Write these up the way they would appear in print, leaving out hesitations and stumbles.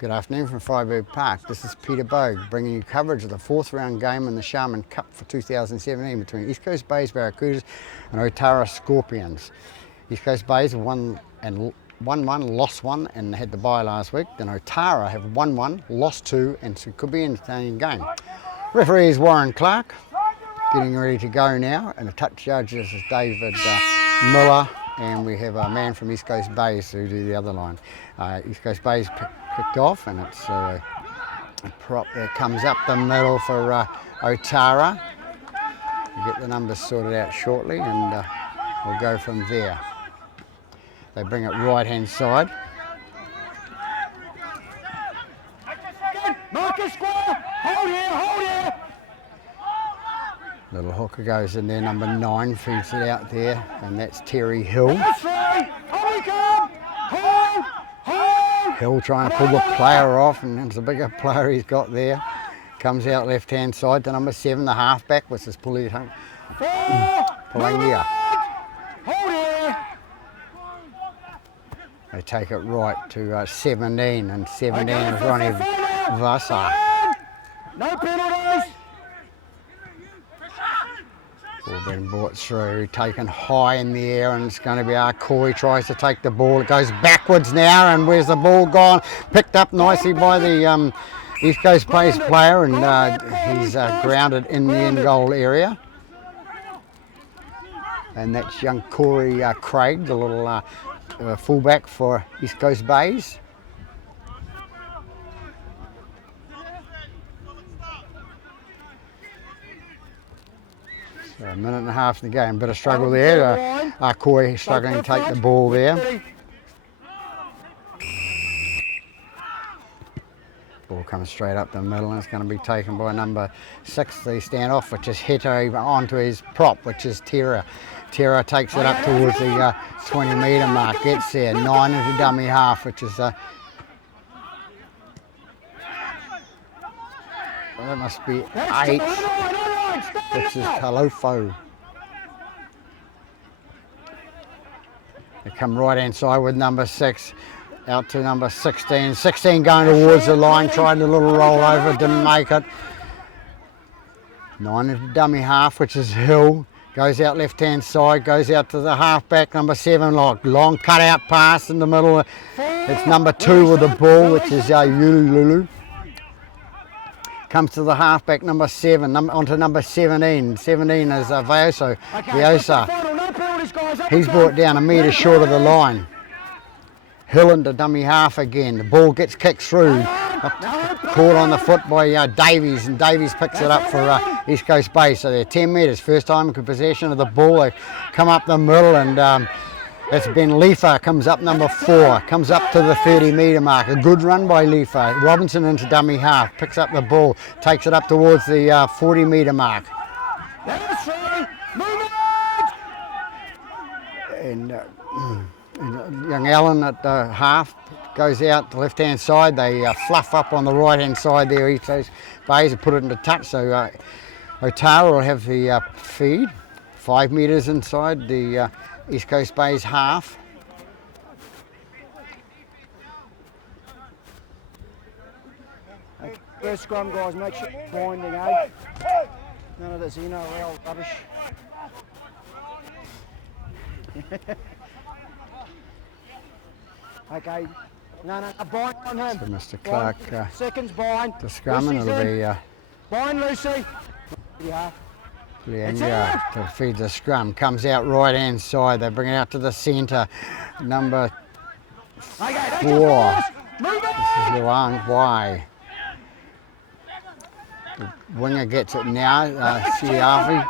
Good afternoon from Freyberg Park. This is Peter Bogue bringing you coverage of the fourth round game in the Sharman Cup for 2017 between East Coast Bays Barracudas and Otara Scorpions. East Coast Bays have won 1-1, lost 1 and had the bye last week. Then Otara have won 1, lost 2 and so it could be an entertaining game. Referee is Warren Clark, getting ready to go now, and the touch judge is David Miller, and we have a man from East Coast Bays who do the other line. East Coast Bays kicked off, and it's a prop that comes up the middle for Otara. We'll get the numbers sorted out shortly, and we'll go from there. They bring it right hand side. Marcus square! Hold here! Little hooker goes in there, number 9 feeds it out there, and that's Terry Hill. Hill trying to pull the player off, and it's a bigger player he's got there. Comes out left hand side to number 7, the halfback, which is pulling here. They take it right to 17, and 17 is Ronnie Vasa. No penalties! Ball being brought through, taken high in the air, and it's going to be Arkoi tries to take the ball. It goes backwards now, and where's the ball gone? Picked up nicely by the East Coast Bays player, and he's grounded in the end goal area. And that's young Corey Craig, the little fullback for East Coast Bays. So a minute and a half in the game, bit of struggle there. Arkoi struggling to take the ball there. Ball comes straight up the middle, and it's going to be taken by number 6, the standoff, which is Heto onto his prop, which is Tera. Tera takes it up towards the 20 metre mark, gets there, 9 into dummy half, which is that must be 8, which is Talofo. They come right hand side with number 6. Out to number 16. 16 going towards the line, tried a little roll over, didn't make it. 9 into dummy half, which is Hill. Goes out left hand side, goes out to the halfback, number 7, long cut out pass in the middle. It's number 2 with the ball, which is Yululu. Comes to the halfback, number 7, onto number 17. 17 is Viosa. He's brought down a metre short of the line. Hill into dummy half again. The ball gets kicked through. Caught on the foot by Davies, and Davies picks it up for East Coast Bays. So they're 10 metres. First time in possession of the ball. They come up the middle, and it's Ben Leifa, comes up number 4. Comes up to the 30 metre mark. A good run by Leifa. Robinson into dummy half. Picks up the ball. Takes it up towards the 40 metre mark. And young Allen at the half goes out the left hand side. They fluff up on the right hand side there. East Coast Bays and put it into touch. So Otara will have the feed 5 metres inside the East Coast Bays half. First scrum, guys, make sure you're binding, eh? None of this NRL rubbish. Okay, no, a bind on him. So Mr. Clark, seconds bind. the scrum, and it'll be bind, Lucy. Leanga to feed the scrum. Comes out right hand side. They bring it out to the centre. Number 4. This is Luang Wai. The winger gets it now. Siafi.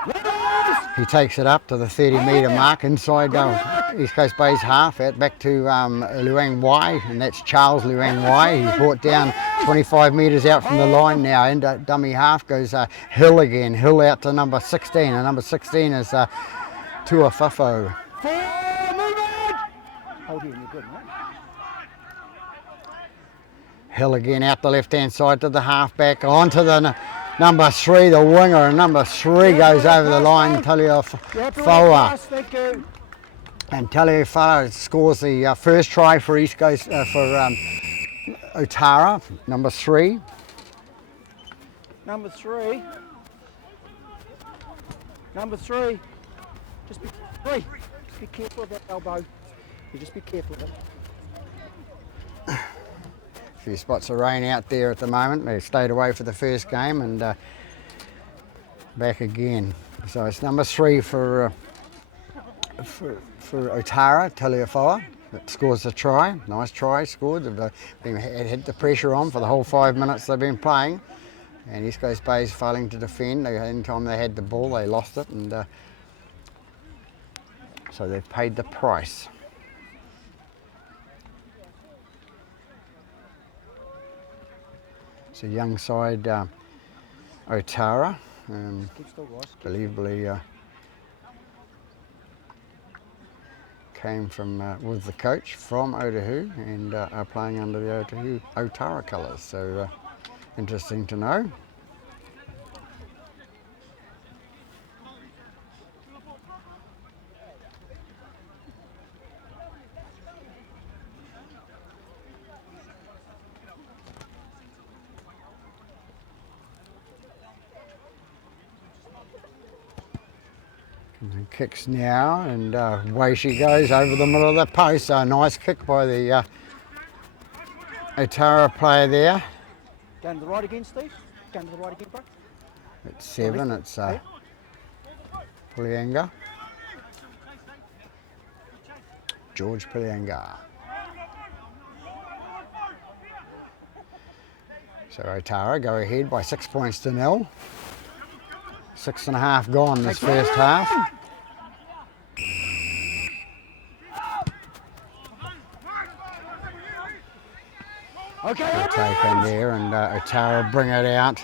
He takes it up to the 30 metre mark inside East Coast Bays half, out back to Luang Wai, and that's Charles Luang Wai. He's brought down 25 metres out from the line now. Into dummy half goes Hill again. Hill out to number 16, and number 16 is Tuafafo. Hold here, you're good, mate. Hill again out the left hand side to the halfback, onto the number 3, the winger, and number 3 goes over the line, Taliofoa. And Taliofoa scores the first try for East Coast, for Otara, number 3. Number 3. Number 3. Just be careful of that elbow. You just be careful of it. A few spots of rain out there at the moment. They stayed away for the first game and back again. So it's number 3 for Otara, Taliafoa, that scores a try. Nice try scored. They've had the pressure on for the whole 5 minutes they've been playing. And East Coast Bay's failing to defend. Anytime they had the ball, they lost it, and so they've paid the price. It's a young side, Otara, believably came from with the coach from Otahu and are playing under the Otara colours. So interesting to know. And kicks now, and away she goes over the middle of the post. A nice kick by the Otara player there. Going to the right again, Steve. Going to the right again, bro. At 7, it's Pulianga. George Pulianga. So Otara go ahead by 6 points to 0. 6.5 gone this first half. Okay, Good take in there, and Otara bring it out.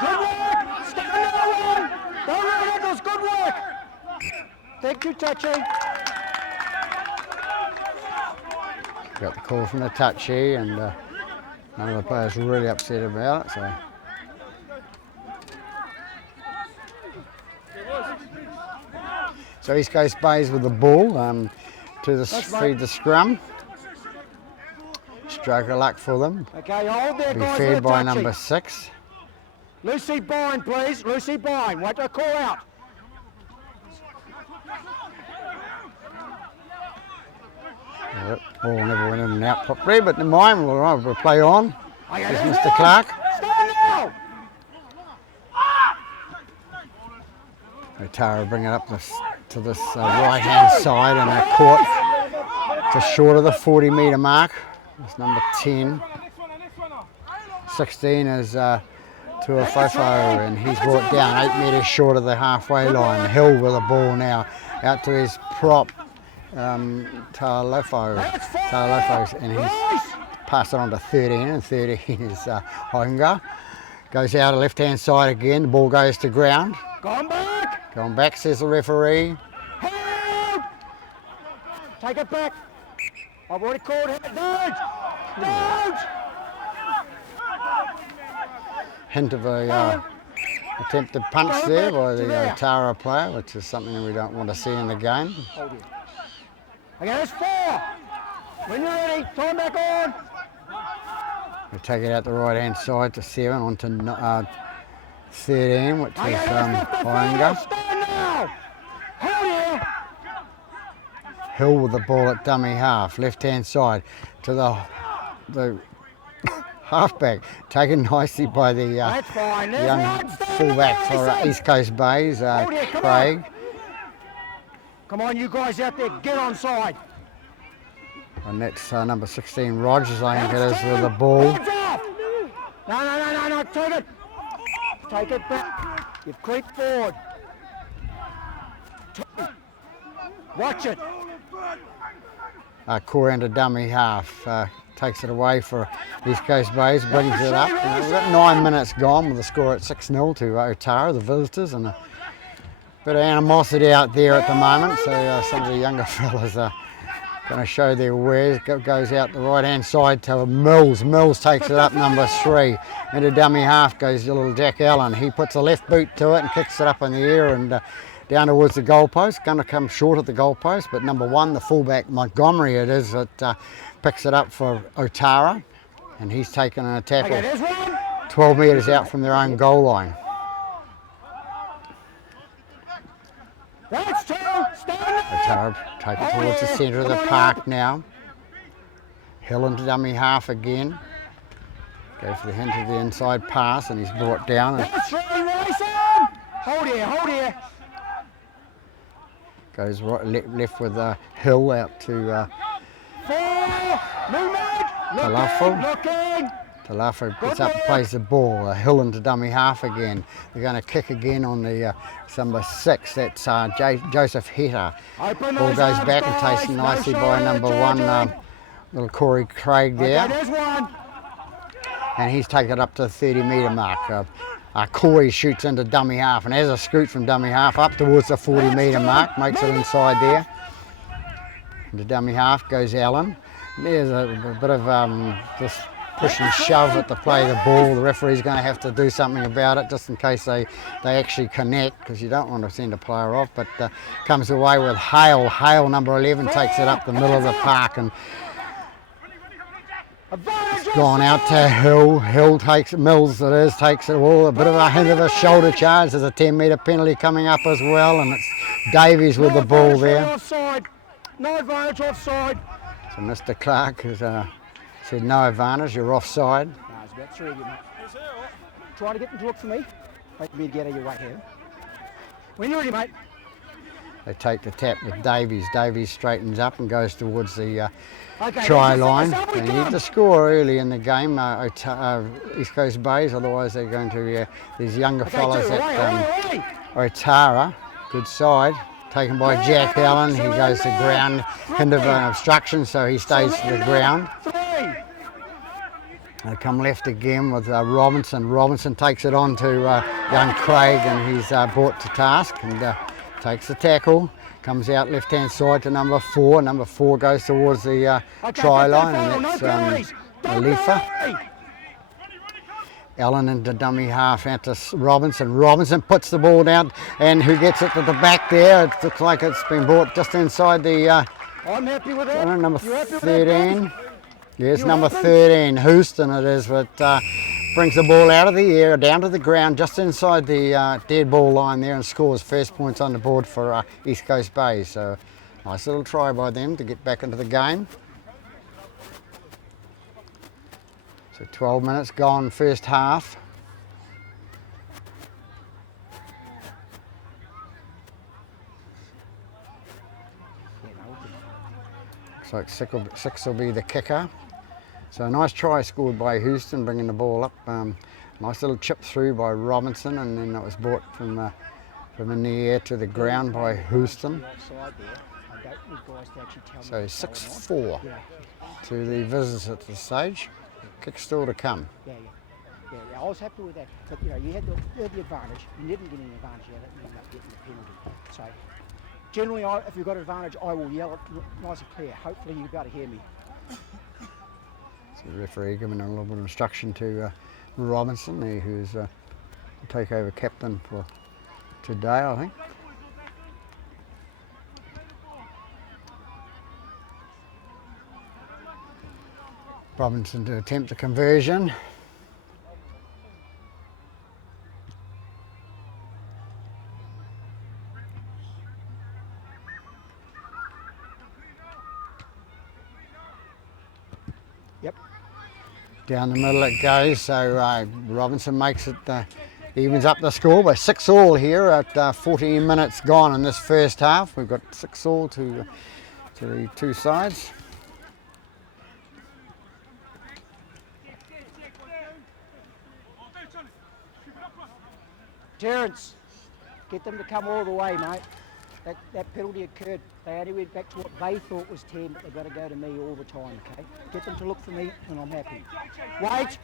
Good work! Stay on that one! Don't let handles, good work! Thank you, Touchy. Got the call from the touchy, and none of the players were really upset about it. So East Coast Bays with the ball to the feed the scrum. Stroke of luck for them. Okay, hold there, Be guys. fed by Touchy. number 6. Lucy Bine, please. Lucy Bine. Wait to call out. Yep, ball never went in and out properly, but the mine will play on. Here's Mr. Clark. Stand now. Otara bring it up to this right-hand side, and they're caught just short of the 40-metre mark. It's number 10. 16 is Tuafofo, and he's brought down 8 metres short of the halfway line. Hill with the ball now out to his prop, Taolofo, and he's passed it on to 13, and 13 is Honga. Goes out to left-hand side again. The ball goes to ground. Gone back. Going back, says the referee. Help! Take it back. I've already called him. Don't! Don't! Hint of a attempted punch there by the Otara player, which is something we don't want to see in the game. Hold it. Okay, that's 4. When you're ready, time back on. We take it out the right-hand side to 7, on to 13, which is Hyunga. Stand now. Hold here. Hill with the ball at dummy half, left-hand side to the halfback, taken nicely by the That's fine. There's young one. Stand fullback there, for East Coast Bays, here, come Craig. Come on, you guys out there, get on side. And that's number 16, Rogers, I think it is, with the ball. Hands off. No, take it. Take it back. You've creeped forward. 2. Watch it. Core into dummy half, takes it away for East Coast Bays, brings it up. We've got 9 minutes gone with the score at 6-0 to Otara, the visitors, and a bit of animosity out there at the moment. So some of the younger fellas are going to show their wares. Goes out the right-hand side to Mills. Mills takes it up, number 3. Into dummy half goes the little Jack Allen. He puts a left boot to it and kicks it up in the air and down towards the goalpost. Going to come short at the goalpost, but number 1, the fullback, Montgomery it is, that picks it up for Otara. And he's taken a tackle Okay, there's one. 12 metres out from their own goal line. That's two. Stand Otara take it towards the centre of the park now. Hill into dummy half again. Goes for the hint of the inside pass and he's brought down. And That's three, Mason. Hold here, hold here. goes right, left with Hill out to Four. Movement. Talafo. Looking. Talafo puts up and plays the ball. Hill into dummy half again. They're going to kick again on the number 6. That's Joseph Heta. Open Ball those goes arms, back and guys. taken No nicely by shoulder number 1, charging. little Corey Craig Okay, there. there's one. And he's taken it up to the 30 metre mark. Corey shoots into dummy half and has a scoot from dummy half up towards the 40 metre mark, makes it inside there. Into dummy half goes Allen. There's a bit of just push and shove at the play of the ball. The referee's going to have to do something about it just in case they actually connect, because you don't want to send a player off, but comes away with Hale. Hale, number 11, takes it up the middle of the park and gone out to Hill. Hill takes it, Mills it is, takes it all. A bit of a hint of a shoulder charge. There's a 10 metre penalty coming up as well, and it's Davies with the ball there. Offside. No advantage offside. So Mr. Clark has said no advantage, you're offside. No, it's about three of you, mate. Try to get them to look for me. Wait me to get out of your way here. When you're ready, mate. They take the tap with Davies. Davies straightens up and goes towards the Okay, try let's line. just They say need to score early in the game, East Coast Bays, otherwise they're going to, these younger fellas at Otara, good side, taken by Jack Allen. He goes to ground, hint of an obstruction, so he stays to the ground. They come left again with Robinson. Robinson takes it on to young Craig, and he's brought to task and takes the tackle. Comes out left-hand side to number 4. Number 4 goes towards the try line, and that's Alifa. Allen into dummy half out to Robinson. Robinson puts the ball down, and who gets it to the back there? It looks like it's been brought just inside the I'm happy with that. number You happy with 13. that, Yes, You number happy? 13, Houston it is, but brings the ball out of the air, down to the ground, just inside the dead ball line there, and scores first points on the board for East Coast Bay. So nice little try by them to get back into the game. So 12 minutes gone first half. Looks like six will be the kicker. So a nice try scored by Houston, bringing the ball up. Nice little chip through by Robinson, and then it was brought from in the air to the ground by Houston. So 6-4 to the visitors at this stage. Kick still to come. Yeah, I was happy with that. But you had the advantage. You didn't get any advantage out of it, and you ended up getting the penalty. So generally, if you've got advantage, I will yell it nice and clear. Hopefully, you'll be able to hear me. So the referee giving a little bit of instruction to Robinson, who's the takeover captain for today, I think. Robinson to attempt the conversion. Yep. Down the middle it goes, so Robinson makes it, evens up the score by 6-all here at 14 minutes gone in this first half. We've got 6-all to the two sides. Terence, get them to come all the way, mate. That penalty occurred. They only went back to what they thought was 10, but they've got to go to me all the time, okay? Get them to look for me, and I'm happy. Wait!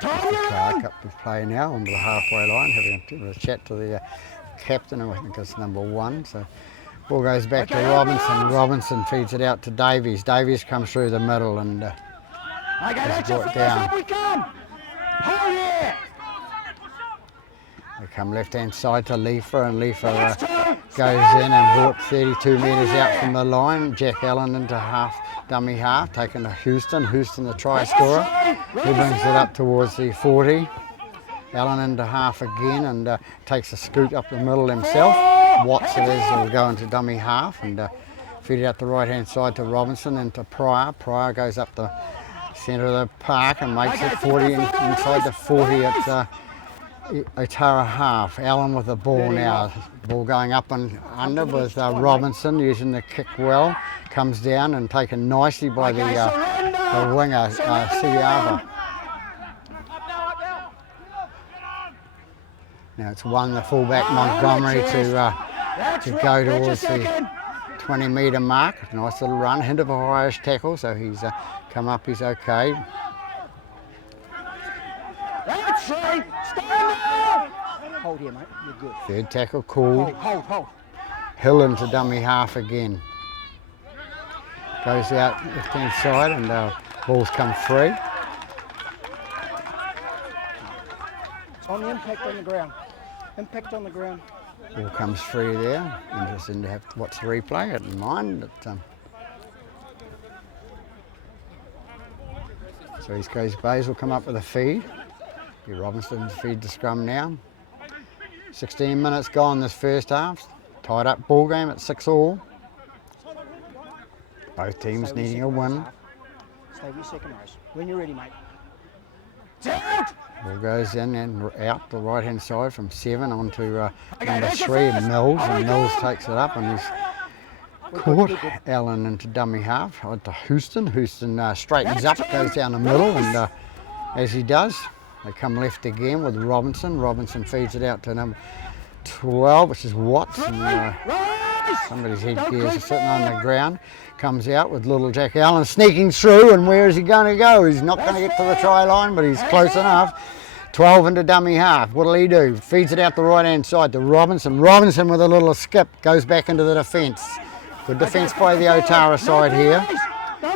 Clark up to play now onto the halfway line, having a chat to the captain, who I think is number 1. So ball goes back to Robinson. Robinson feeds it out to Davies. Davies comes through the middle and Okay, that's brought it, down. up we come! Oh yeah! They come left-hand side to Leifer, and Leifer goes in and brought 32 metres out from the line. Jack Allen into dummy half, taken to Houston. Houston, the try scorer. He brings it up towards the 40. Allen into half again and takes a scoot up the middle himself. Watts it is, will go into dummy half and feed it out the right hand side to Robinson and to Pryor. Pryor goes up the centre of the park and makes it 40 inside the 40 at Otara half. Allen with the ball now. Ball going up and under with Robinson using the kick well. Comes down and taken nicely by the winger, Siviava. Now it's the fullback Montgomery to go towards the 20 metre mark. Nice little run, hint of a Irish tackle, so he's come up, he's okay. That's right, stand there! Hold here, mate, you're good. Third tackle called. Hold. Hill into dummy half again. Goes out left hand side and ball's come free. It's on the impact on the ground. Impact on the ground. Ball comes free there. Interesting to have to watch the replay. I didn't mind. But, so East Coast Bays will come up with a feed. Robinson feed the scrum now. 16 minutes gone this first half. Tied up ball game at 6-all. Both teams needing a win. Stay with your second race. When you're ready, mate. Ball goes in and out the right hand side from 7 onto number 3 Mills, and Mills takes it up and he's caught. Allen into dummy half, on to Houston. Houston straightens up, goes down the middle, and as he does, they come left again with Robinson. Robinson feeds it out to number 12, which is Watts, and somebody's headgear is sitting on the ground. Comes out with little Jack Allen sneaking through, and where is he going to go? He's not going to get to the try line, but he's close enough. 12 into dummy half. What'll he do? Feeds it out the right hand side to Robinson. Robinson with a little skip goes back into the defence. Good defence by the Otara side here.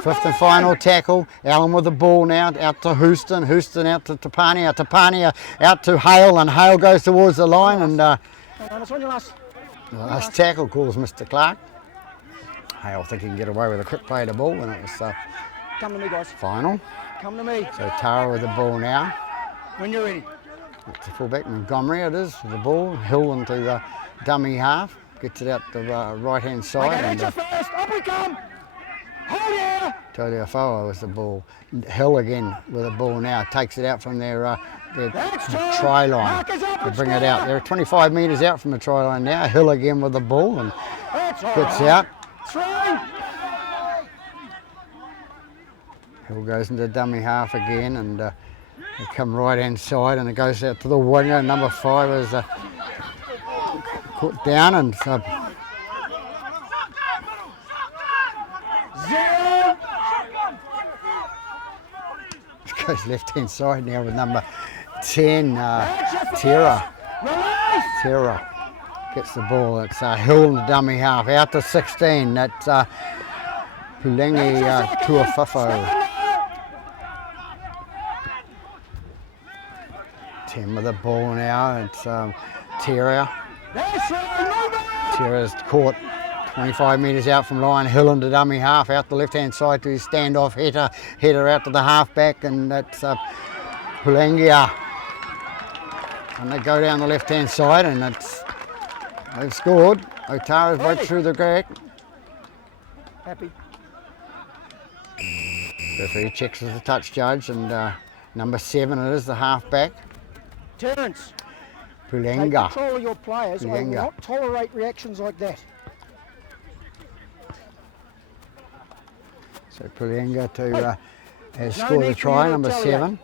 Fifth and final tackle. Allen with the ball now out to Houston. Houston out to Tapania. Tapania out to Hale, and Hale goes towards the line, and the last tackle calls Mr. Clark. Hale think he can get away with a quick play of the ball, and it was come to me, guys. Final. Come to me. So Tara with the ball now. When you're ready. It's the fullback Montgomery it is with the ball. Hill into dummy half. Gets it out the right hand side. Okay, and first. Up we come. Hold here. Toliafoa was the ball. Hill again with the ball now. Takes it out from their try line to bring it out. They're 25 metres out from the try line now. Hill again with the ball and gets out. Hill goes into dummy half again, and they come right hand side, and it goes out to the winger. Number 5 is caught down, and goes left hand side now with number 10, Tara. Gets the ball. It's Hill in the dummy half out to 16. That's Pulengi Tuafafo. 10 with the ball now. It's Tara. Tara's caught 25 metres out from line. Hill into dummy half out the left hand side to his standoff header out to the half back, and that's Pulengia. And they go down the left hand side, and they've scored. Otara's broke through the crack. Happy. Referee checks with the touch judge, and number 7 it is, the half back. Terence. Pulenga. Take control of your players. I will not tolerate reactions like that. So Pulenga has scored a try, number 7.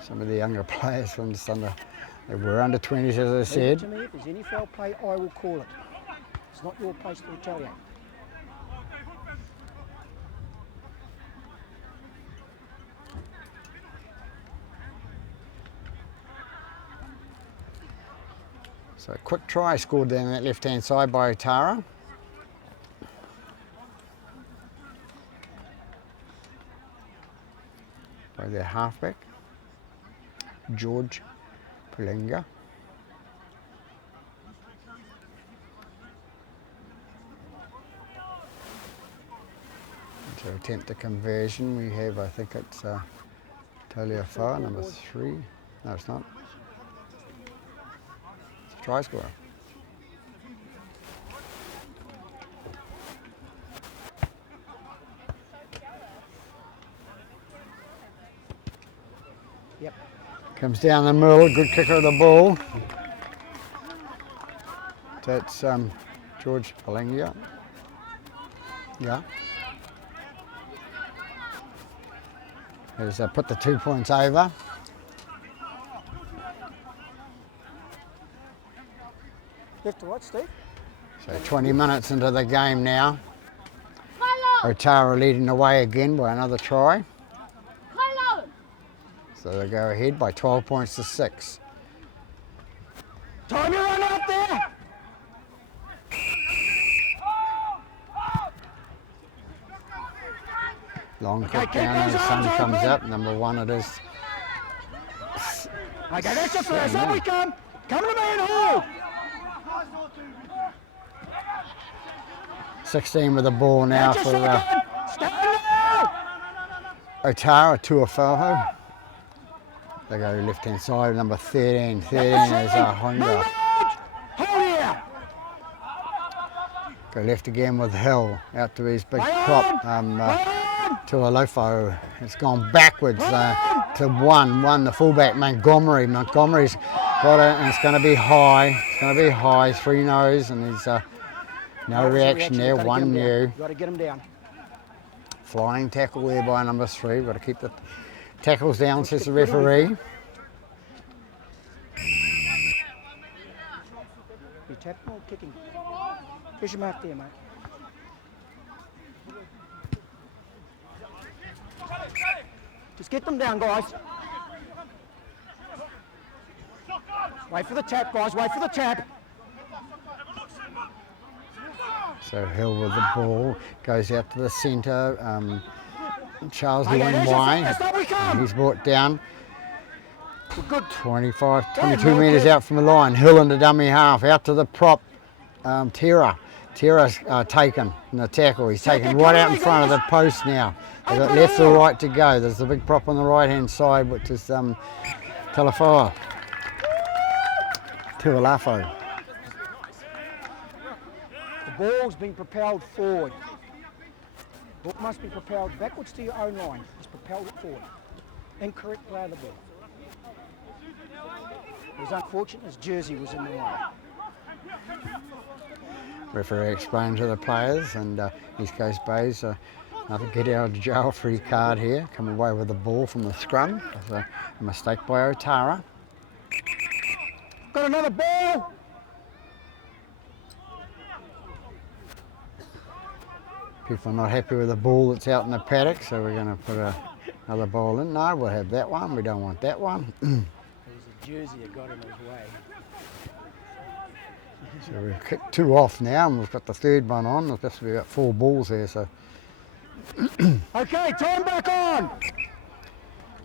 Some of the younger players from just they were under 20s, as I said. To me, if there's any foul play, I will call it. It's not your place to retaliate. So a quick try scored down that left-hand side by Otara. By their halfback, George Pulenga. attempt a conversion. We have, I think it's Otara, number 3. No, it's not. It's a try scorer. Yep. Comes down the middle, good kicker of the ball. That's George Palangia. Yeah. Has put the 2 points over. Left to right, Steve. So 20 minutes into the game now. Otara leading the way again by another try. So they go ahead by 12 points to 6. Time you run out there! Long kick down and the sun comes up. Number 1 it is. Okay, that's your first. Up we come. Come to me and hold. 16 with the ball now That's for your second. Stand now. Otara, Tuafoho. They go left hand side, number 13. 13 is Honda. Hold here. Go left again with Hill, out to his big prop. Tualofo. It's gone backwards to 1. The fullback, Montgomery. Montgomery's got it, and it's going to be high. It's going to be high, 3 nose, and there's no reaction there, 1 new. Got to get him down. Flying tackle there by number 3. Got to keep the tackles down, says the referee. You tapping or kicking? Here's your mark there, mate. Just get them down, guys. Wait for the tap, guys. Wait for the tap. So Hill with the ball goes out to the centre. Charles Okay, Lewin Wine. we come. He's brought down Good. 22 metres out from the line. Hill into dummy half, out to the prop. Tera. Tera's taken in the tackle. He's taken right out in front of the post now. They've got left or right to go. There's the big prop on the right hand side, which is Talafoa. Tualafo. The ball's being propelled forward. Ball must be propelled backwards to your own line. Just propel it forward. Incorrect play of the ball. It was unfortunate his jersey was in the line. Referee explained to the players, and East Coast Bays another get out of jail free card here. Come away with the ball from the scrum. That's a mistake by Otara. Got another ball. People are not happy with the ball that's out in the paddock, so we're going to put another ball in. No, we'll have that one. We don't want that one. It was a jersey that got in his way. So we've kicked 2 off now, and we've got the 3rd one on. There's supposed to be about 4 balls there, so. Okay, time back on.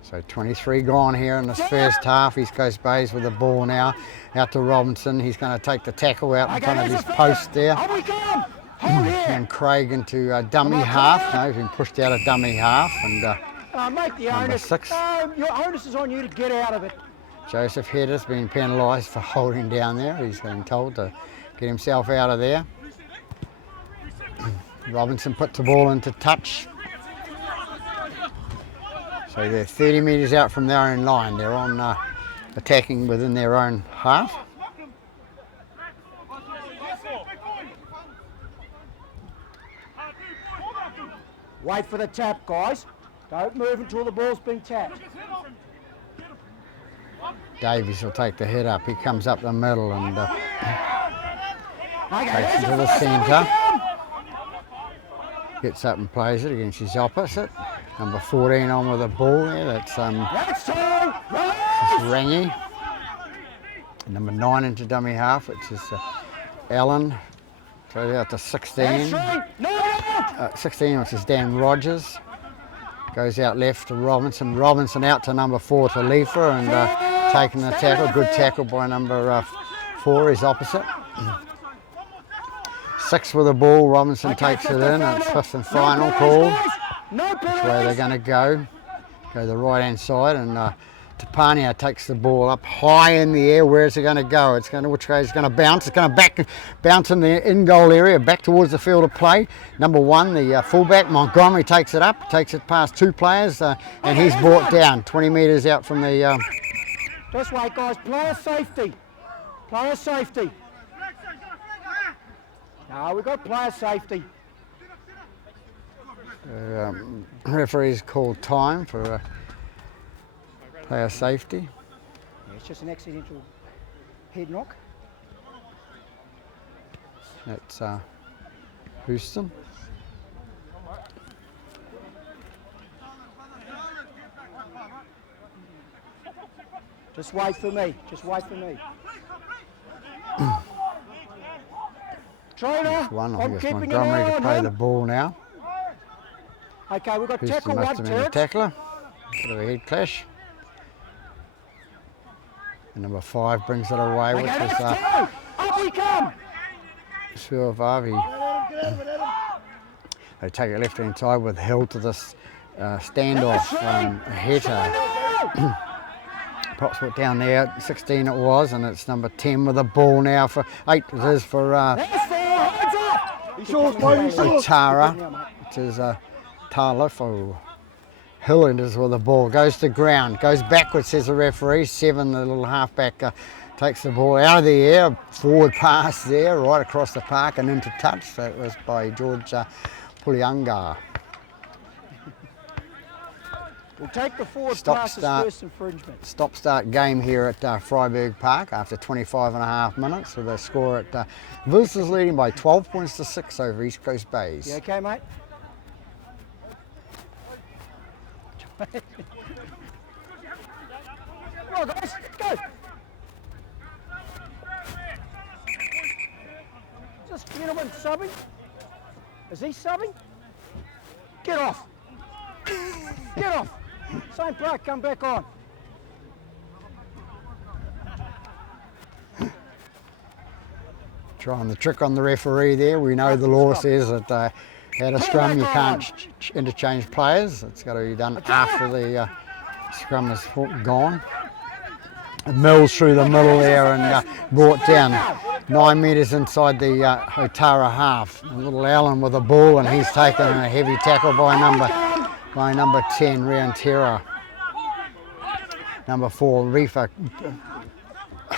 So 23 gone here in this first half. East Coast Bays with the ball now. Out to Robinson. He's going to take the tackle out in front of his post there. Up we come. Hold here. And Craig into dummy half. No, he's been pushed out of dummy half. And Make the number onus. 6. Your onus is on you to get out of it. Joseph Hedder's been penalised for holding down there. He's been told to get himself out of there. Robinson puts the ball into touch. So they're 30 metres out from their own line. They're on attacking within their own half. Wait for the tap, guys. Don't move until the ball's been tapped. Davies will take the head up. He comes up the middle and takes it to the centre. Gets up and plays it against his opposite. Number 14 on with the ball there. That's Rangi. Number 9 into dummy half, which is Allen. Throws out to 16. 16, which is Dan Rogers. Goes out left to Robinson. Robinson out to number 4 to Leifer and taking the tackle. Good tackle by number 4, his opposite. 6 with the ball. Robinson takes it in. It's 5th and final call. No Which way they're penalties. going to go. Go the right hand side, and Tapania takes the ball up high in the air. Where's it going to go? It's going to, which way it's going to bounce? It's going to bounce in the in-goal area, back towards the field of play. Number 1, the fullback, Montgomery, takes it up, takes it past 2 players, and he's brought down 20 metres out from the... This way, guys. Player safety. Player safety. No, we've got player safety. Referee's called time for player safety. Yeah, it's just an accidental head knock. That's Houston. Just wait for me. Just wait for me. Trainer, One, I I'm think it's keeping an eye Montgomery to on play him. the ball now. Okay, we've got Houston tackle must 1, have been the Terrence. tackler. Bit of a head clash. And number 5 brings it away, Okay, which that's is 2. Up we come. Suavavi. They take it left hand side with Hill to this standoff. Heta. Props put down there, 16 it was, and it's number 10 with the ball now for 8 it is for That's 4. Hands up. Otara, which is Tarlifo. Hillanders with the ball, goes to ground, goes backwards, says the referee. 7, the little halfback, takes the ball out of the air, forward pass there, right across the park and into touch. That was by George Pulianga. We'll take the forward Stop pass as start. first infringement. Stop-start game here at Freiburg Park after 25.5 minutes, with a score at Visitors leading by 12 points to 6 over East Coast Bays. You okay, mate? Come on, guys, go! Is this gentleman subbing? Is he subbing? Get off! Get off! Same player, come back on. Trying the trick on the referee there. We know the law says that at a scrum you can't interchange players. It's got to be done after the scrum is gone. It mills through the middle there and brought down 9 metres inside the Otara half. A little Allen with the ball, and he's taken a heavy tackle by number 10, Riantera. Number 4, Leafer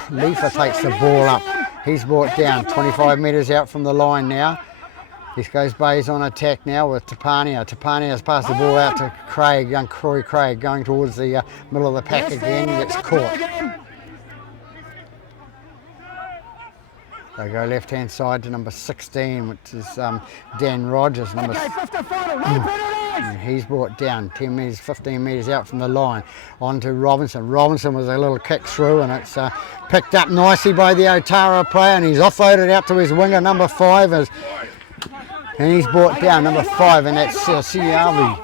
takes the ball up. He's brought down 25 metres out from the line now. East Coast Bays on attack now with Tapania. Tapania has passed the ball out to Craig, young Croy Craig, going towards the middle of the pack again. Gets caught. They go left hand side to number 16, which is Dan Rogers. And he's brought down 10 metres, 15 metres out from the line. On to Robinson. Robinson was a little kick through, and it's picked up nicely by the Otara player, and he's offloaded out to his winger, number 5. And he's brought down, number 5, and that's Siavi.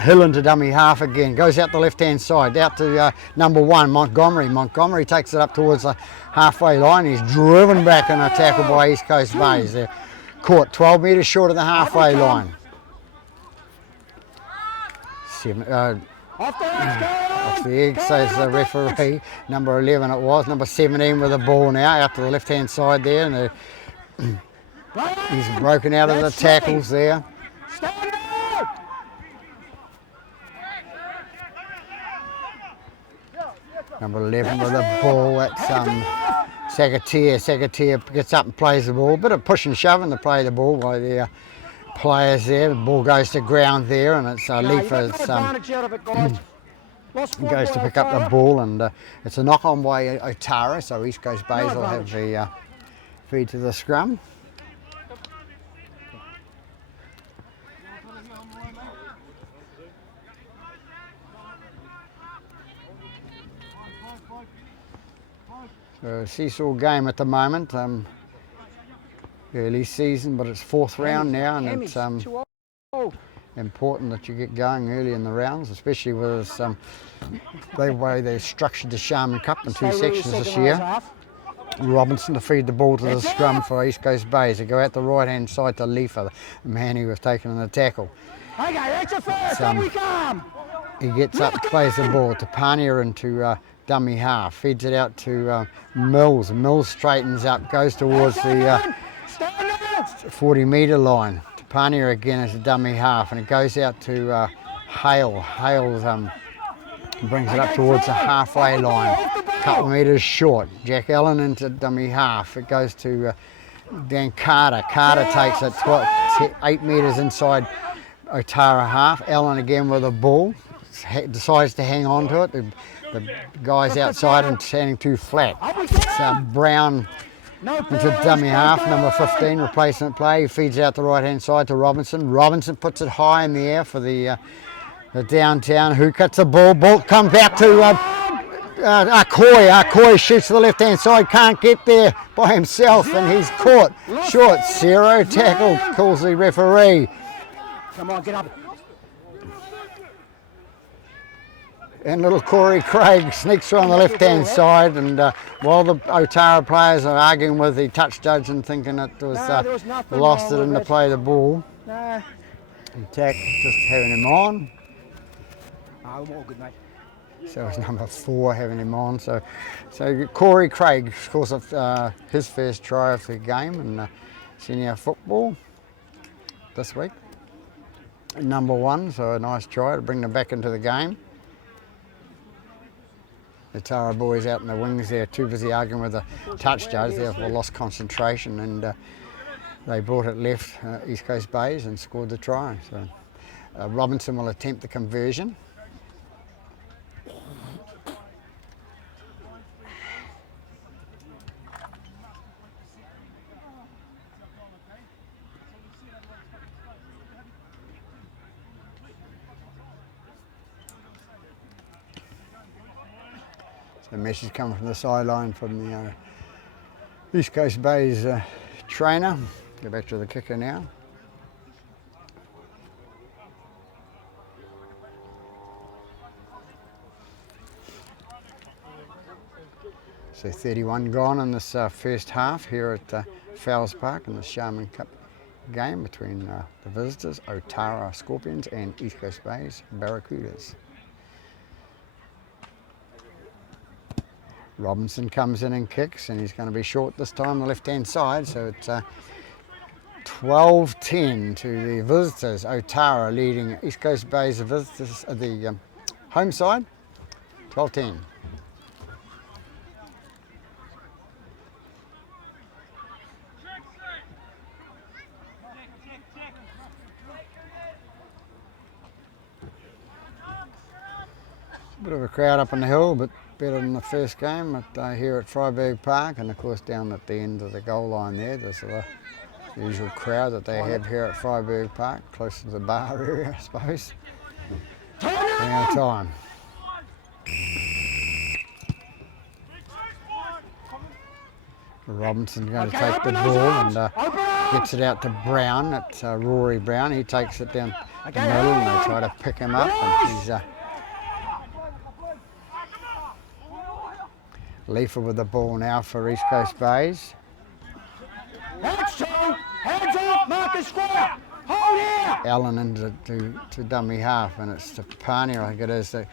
Hill into dummy half again, goes out the left hand side, out to number 1, Montgomery. Montgomery takes it up towards the halfway line. He's driven back in a tackle by East Coast Bays. They're caught 12 metres short of the halfway line. Off the egg, says the referee. Number 11 it was, number 17 with the ball now, out to the left hand side there, and he's broken out of the tackles there. Number 11 with the ball, that's Sagatir. Sagatir gets up and plays the ball. Bit of push and shove and to play the ball by the players there. The ball goes to ground there, and it's Leafer's goes to pick up the ball, and it's a knock on by Otara, so East Coast Bays will have the feed to the scrum. So seesaw game at the moment, early season, but it's 4th round now, and it's important that you get going early in the rounds, especially with the way they've structured the Sharman Cup in 2 sections this year. Robinson to feed the ball to the scrum for East Coast Bays. They go out the right hand side to Leafer, the man who was taken in the tackle. Okay, that's a first. Up we come. He gets up, plays the ball to Pania into dummy half, feeds it out to Mills. Mills straightens up, goes towards the 40-metre line. To Pania again as a dummy half, and it goes out to Hale. Hale's brings it up towards the halfway line, a couple of metres short. Jack Allen into dummy half. It goes to Dan Carter. Carter takes it 8 metres inside Otara half. Allen again with a ball. Decides to hang on to it. The guy's outside and standing too flat. It's Brown into dummy half, number 15, replacement play. He feeds out the right-hand side to Robinson. Robinson puts it high in the air for the downtown. Who cuts the ball? Ball comes back to Acoy. Acoy shoots to the left-hand side. Can't get there by himself, and he's caught short. Zero tackle, calls the referee. Come on, get up. And little Corey Craig sneaks through on the left-hand side, and while the Otara players are arguing with the touch judge and thinking it was lost it in the play of the ball. Nah. Tack just having him on. Oh, all good, mate. So it's number 4 having him on. So Corey Craig scores his first try of the game in senior football this week. Number 1, so a nice try to bring them back into the game. The Otara boys out in the wings there, too busy arguing with the touch judge. They've lost concentration, and they brought it left East Coast Bays and scored the try. So Robinson will attempt the conversion. The message coming from the sideline from the East Coast Bays trainer. Go back to the kicker now. So 31 gone in this first half here at Fowles Park in the Sharman Cup game between the visitors, Otara Scorpions, and East Coast Bays Barracudas. Robinson comes in and kicks, and he's going to be short this time on the left-hand side, so it's 12-10 to the visitors. Otara leading East Coast Bays, the visitors, the home side, 12-10. Bit of a crowd up on the hill, but better than the first game here at Freiburg Park, and of course down at the end of the goal line there's the usual crowd that they have here at Freiburg Park, close to the bar area, I suppose. Now time. Robinson's going to take the ball and gets it out to Brown, at Rory Brown. He takes it down the middle, and they try to pick him up, and he's Leifer with the ball now for East Coast Bays. Hands off, Marcus Squire. Hold here. Allen into dummy half, and it's to Pania, I think it is, that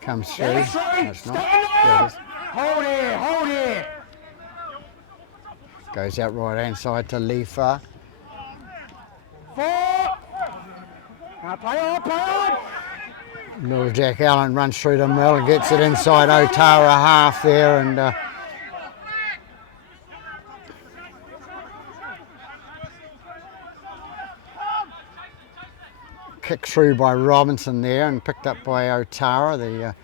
comes through. No, it's not. There it is. Hold here. Goes out right hand side to Leifer. 4. Now play on. Little Jack Allen runs through the middle and gets it inside Otara half there, and kicked through by Robinson there and picked up by Otara, the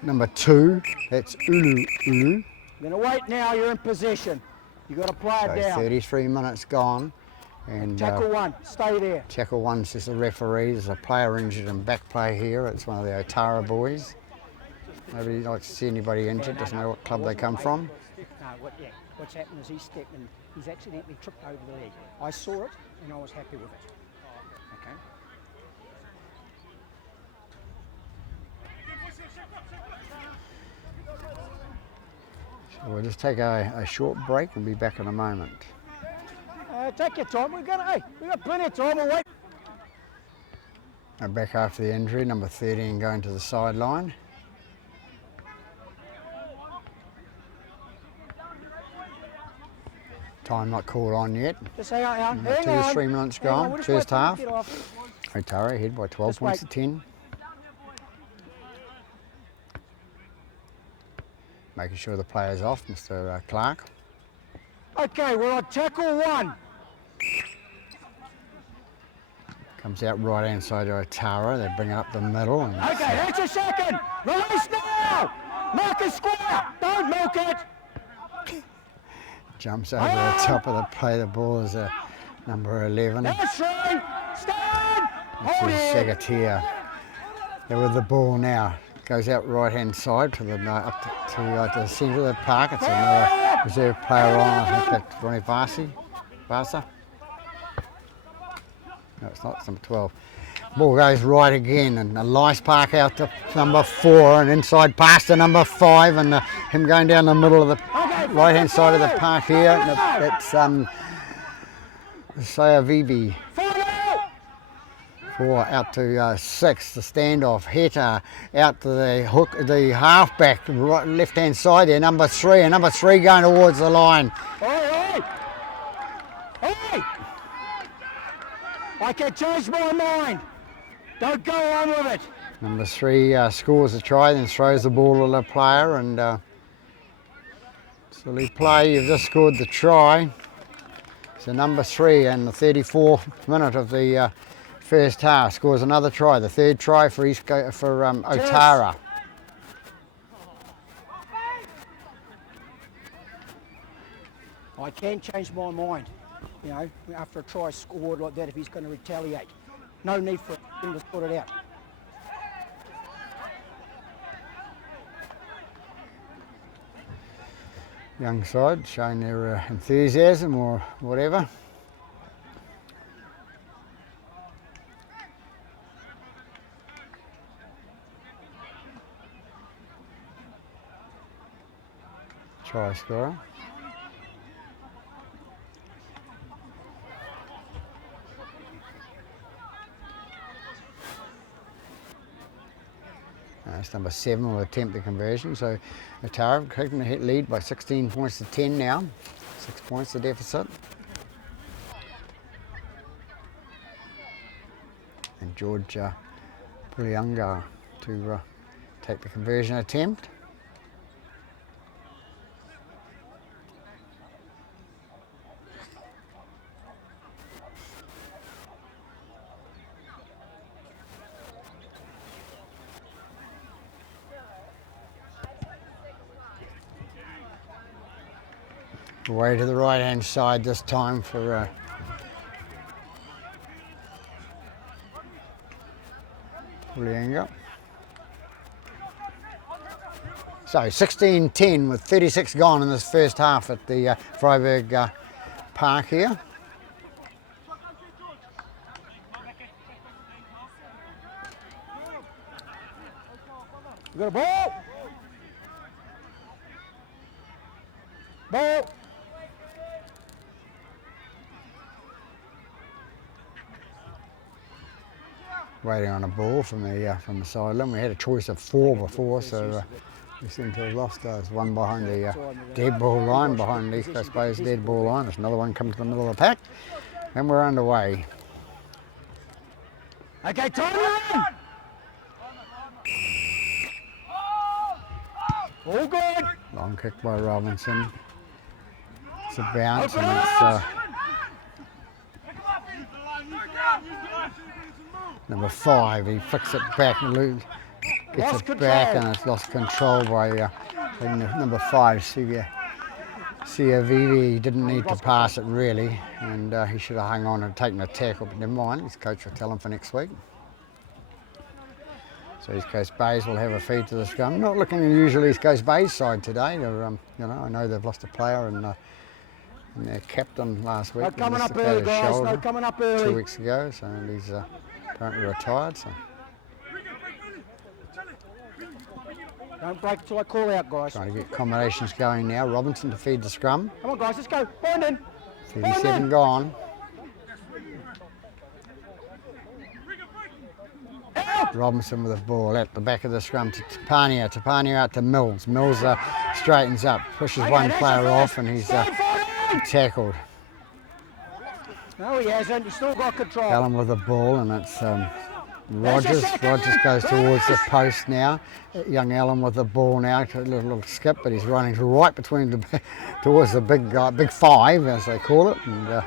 number 2. That's Ulu. You're going to wait now, you're in possession. You've got to play it down. 33 minutes gone. And tackle 1, stay there. Tackle 1 says the referee. There's a player injured in back play here. It's one of the Otara boys. Nobody likes to see anybody injured, doesn't know what club they come from. No, what's happened is he stepped and he's accidentally tripped over the leg. I saw it and I was happy with it. Okay. So we'll just take a short break and be back in a moment. Take your time. We've got plenty of time. We'll wait. Back after the injury, number 13 going to the sideline. Time not called on yet. Just hang on. 2 to 3 minutes gone, first half. Get off. Otara ahead by 12 Just points wait. to 10. Making sure the player's off, Mr. Clark. Okay, we're on tackle 1. Comes out right hand side to Otara. They bring it up the middle. And Okay, that's a second. Release now. Mark a square. Don't milk it. jumps over the top of the play. The ball is number 11. That's right. Stand. Hold This is it. Segatia. They're with the ball now. Goes out right hand side to the up to the centre of the park. It's another reserve player on. I think that's Ronnie Vasa. No, it's not. It's number 12. Ball goes right again, and a nice park out to number 4, and inside pass to number 5, and him going down the middle of the right hand side of the park here. It's Sayavibi. 4 out to 6, the standoff. Heta out to the hook, the halfback, right, left hand side there, number 3, and number 3 going towards the line. Hey! I can change my mind. Don't go on with it. Number 3 scores a try, then throws the ball to the player, and silly play, you've just scored the try. So number 3 in the 34th minute of the first half scores another try, the 3rd try for Otara. I can change my mind, you know, after a try scored like that if he's going to retaliate. No need for him to sort it out. Young side showing their enthusiasm or whatever. Try scorer. That's number 7 will attempt the conversion. So Otara taking the lead by 16 points to 10 now. 6 points the deficit. And George Pulianga to take the conversion attempt. Away to the right hand side this time for Pulianga. So 16-10 with 36 gone in this first half at the Freiburg Park here. You got a ball? Ball. Waiting on a ball from the sideline. We had a choice of 4 before, so we seem to have lost those. One behind the dead ball line, behind the East Coast Bay's dead ball line. There's another one coming to the middle of the pack, and we're underway. Okay, time to run. All good. Long kick by Robinson. It's a bounce, and it's number 5. He flicks it back and gets it back, and it's lost control by number 5. Vivi didn't need to pass it really, and he should have hung on and taken a tackle, but never mind. His coach will tell him for next week. So East Coast Bays will have a feed to the scrum. Not looking unusual East Coast Bays side today. They're, I know they've lost a player and their captain last week. No coming up early, guys. No coming up early. 2 weeks ago, so he's apparently retired. So don't break until I call out, guys. trying to get combinations going now. Robinson to feed the scrum. Come on, guys. Let's go. Bind in. 37 gone. Robinson with the ball at the back of the scrum to Tapania. Tapania out to Mills. Mills straightens up, pushes one player off, and he's tackled. No, he hasn't. He's still got control. Allen with the ball, and it's Rogers. Rogers goes towards the post now. Young Allen with the ball now. A little skip, but he's running right between the towards the big guy, big five as they call it. And,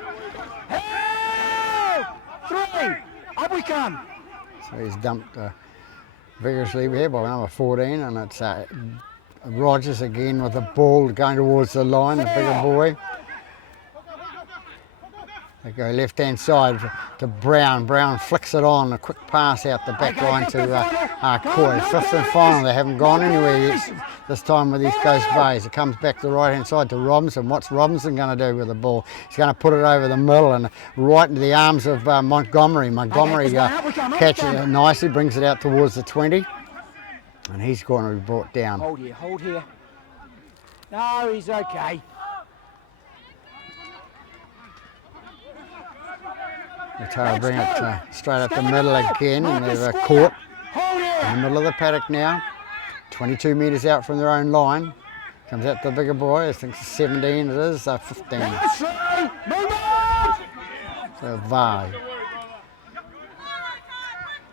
three, up we come. So he's dumped vigorously here by number 14, and it's Rogers again with the ball going towards the line, the bigger boy. They go left-hand side to Brown. Brown flicks it on, a quick pass out the back line to Coy. Fifth and final, they haven't gone anywhere yet this time with East Coast Bays. It comes back to the right-hand side to Robinson. What's Robinson going to do with the ball? He's going to put it over the middle and right into the arms of Montgomery. Montgomery catches it nicely, brings it out towards the 20, and he's going to be brought down. Hold here, hold here. No, he's okay. Otara bring it straight up the middle again, and they've caught in the middle of the paddock now. 22 metres out from their own line. Comes out the bigger boy, I think 17 it is, 15. So Vai.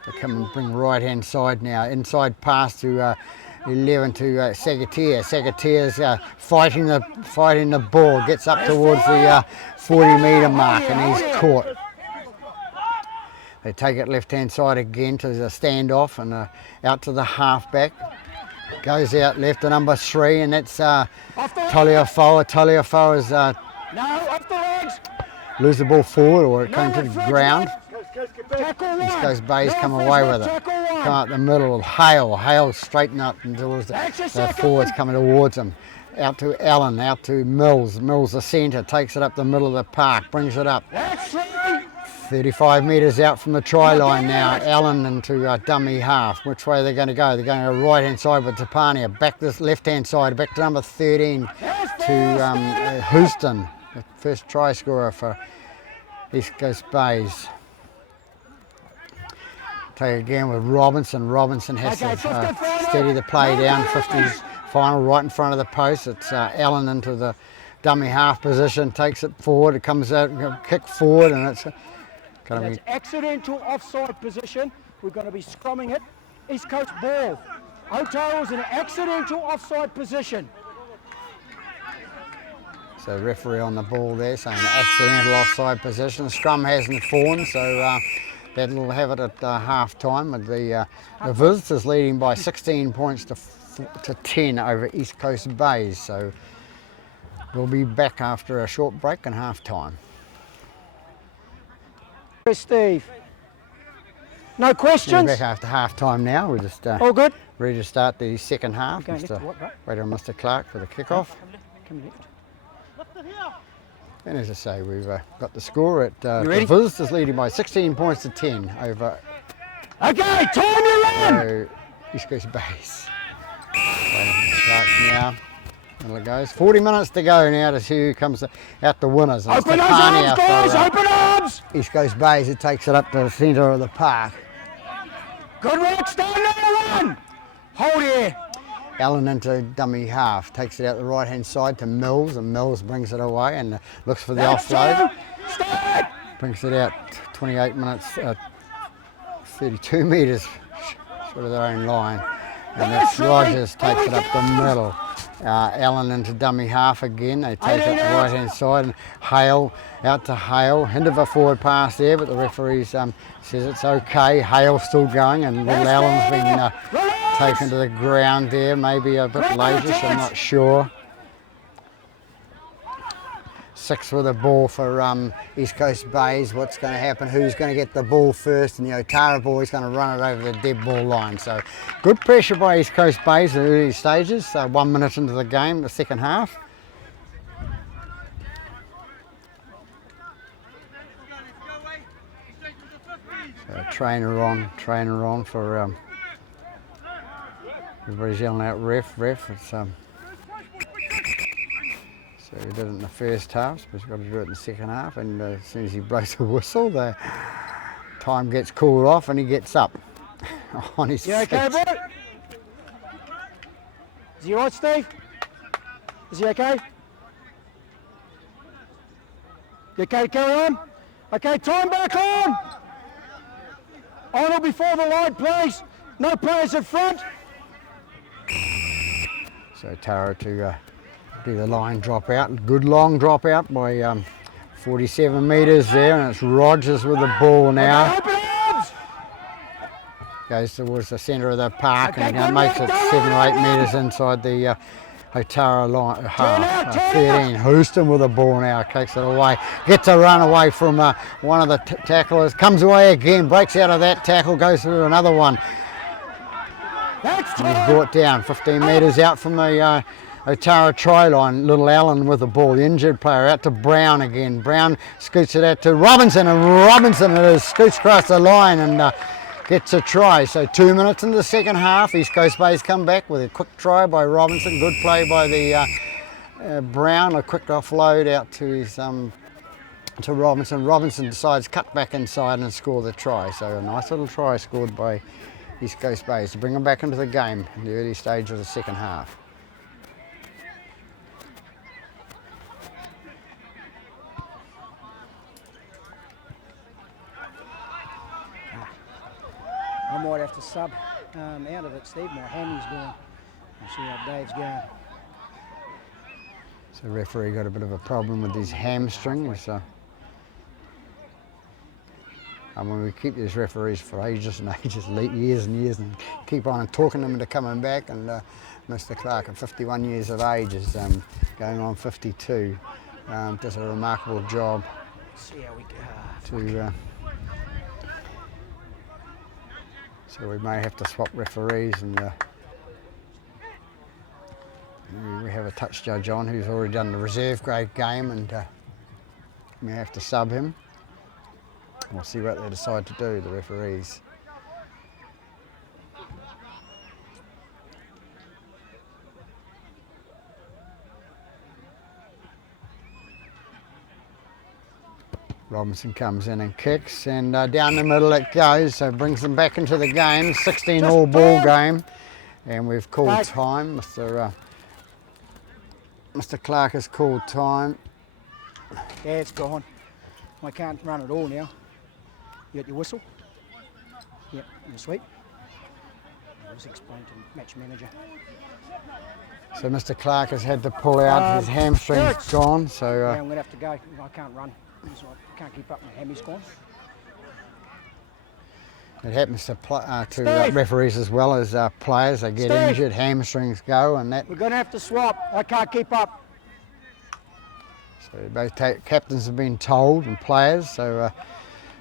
They come and bring right hand side now. Inside pass to 11 to Sagatier. Sagatier's fighting the ball, gets up towards the 40 metre mark, and he's caught. They take it left-hand side again to the standoff and out to the halfback. Goes out left to number 3, and that's Taliafoa. Taliafoa's off the legs. lose the ball forward, or it came to the ground. East Coast Bays come away with it. Come out the middle. Hale straighten up and towards the forwards coming towards him. Out to Allen, out to Mills. Mills the centre, takes it up the middle of the park, brings it up. 35 metres out from the try line now. Allen into dummy half. Which way they're going to go? They're going to go right hand side with Tapania. Back this left hand side, back to number 13 to Houston, the first try scorer for East Coast Bays. Take again with Robinson. Robinson has to steady the play down. 50s final right in front of the post. It's Allen into the dummy half position, takes it forward. It comes out, kick forward, and it's going to be accidental offside position. We're going to be scrumming it. East Coast ball. Otara's in an accidental offside position. So referee on the ball there saying accidental offside position. Scrum hasn't formed, so that'll have it at half time with the visitors leading by 16 points to 10 over East Coast Bays. So we'll be back after a short break and half time. Steve. No questions? We're back after half time now. We're just all good. Ready to start the second half. Wait on Mr. Clark for the kickoff. Come left. And as I say, we've got the score at the visitors leading by 16 points to 10 over Okay, time your run! East Coast Bays. Clark now. There it goes. 40 minutes to go now to see who comes out the winners. And open those arms, guys! Open arms! East Coast Bays, it takes it up to the centre of the park. Good work, stand on the run! Hold here. Allen into dummy half, takes it out the right hand side to Mills, and Mills brings it away and looks for the offload. Brings it out 28 minutes, 32 metres short of their own line. And that's Rogers takes it up the middle. Allen into dummy half again. They take it the right hand side, and Hale out to Hale. Hint of a forward pass there, but the referee says it's okay. Hale's still going, and little Allen's been taken to the ground there, maybe a bit later, so I'm not sure. 6 with the ball for East Coast Bays. What's going to happen? Who's going to get the ball first? And the Otara boy's going to run it over the dead ball line. So good pressure by East Coast Bays in the early stages. 1 minute into the game, the second half. So trainer on for everybody's yelling out ref. It's so he did it in the first half, but he's got to do it in the second half, and as soon as he blows the whistle, the time gets cooled off and he gets up. on his You okay, feet. bro? Is he all right, Steve? Is he okay? You okay to carry on? Okay, time back on! Arnold before the line, please. No players in front. So Otara to do the line drop out. Good long drop out by 47 metres there, and it's Rogers with the ball now. Open arms! Goes towards the centre of the park, Okay, and good makes work, it go 7 or 8 on! metres inside the Otara line, out, turn 13. Houston with the ball now, takes it away, gets a run away from one of the tacklers, comes away again, breaks out of that tackle, goes through another one. That's And he's time! brought down 15 metres out from the Otara try line. Little Allen with the ball, the injured player, out to Brown again. Brown scoots it out to Robinson, and Robinson it is, scoots across the line and gets a try. So 2 minutes into the second half, East Coast Bay's come back with a quick try by Robinson. Good play by the Brown, a quick offload out to his to Robinson. Robinson decides cut back inside and score the try. So a nice little try scored by East Coast Bay to bring them back into the game in the early stage of the second half. I might have to sub out of it, Steve. My hammies going. I'll see how Dave's going. So the referee got a bit of a problem with his hamstring. When we keep these referees for ages and ages, years and years, and keep on talking them into coming back. And Mr. Clark, at 51 years of age, is going on 52. Does a remarkable job See how we go. So we may have to swap referees, and we have a touch judge on who's already done the reserve grade game, and may have to sub him. We'll see what they decide to do, the referees. Robinson comes in and kicks, and down the middle it goes, so brings them back into the game. 16 all ball game, and we've called time. Mr. Clark has called time. Yeah, it's gone. I can't run it all now. You got your whistle? Yep, you're sweet. I'll just explain to match manager. So Mr. Clark has had to pull out, his hamstring's gone, so... yeah, I'm going to have to go. I can't run. I can't keep up, my hammy's gone. It happens to referees as well as players. They get injured, hamstrings go, and that. We're going to have to swap. I can't keep up. So both captains have been told, and players. So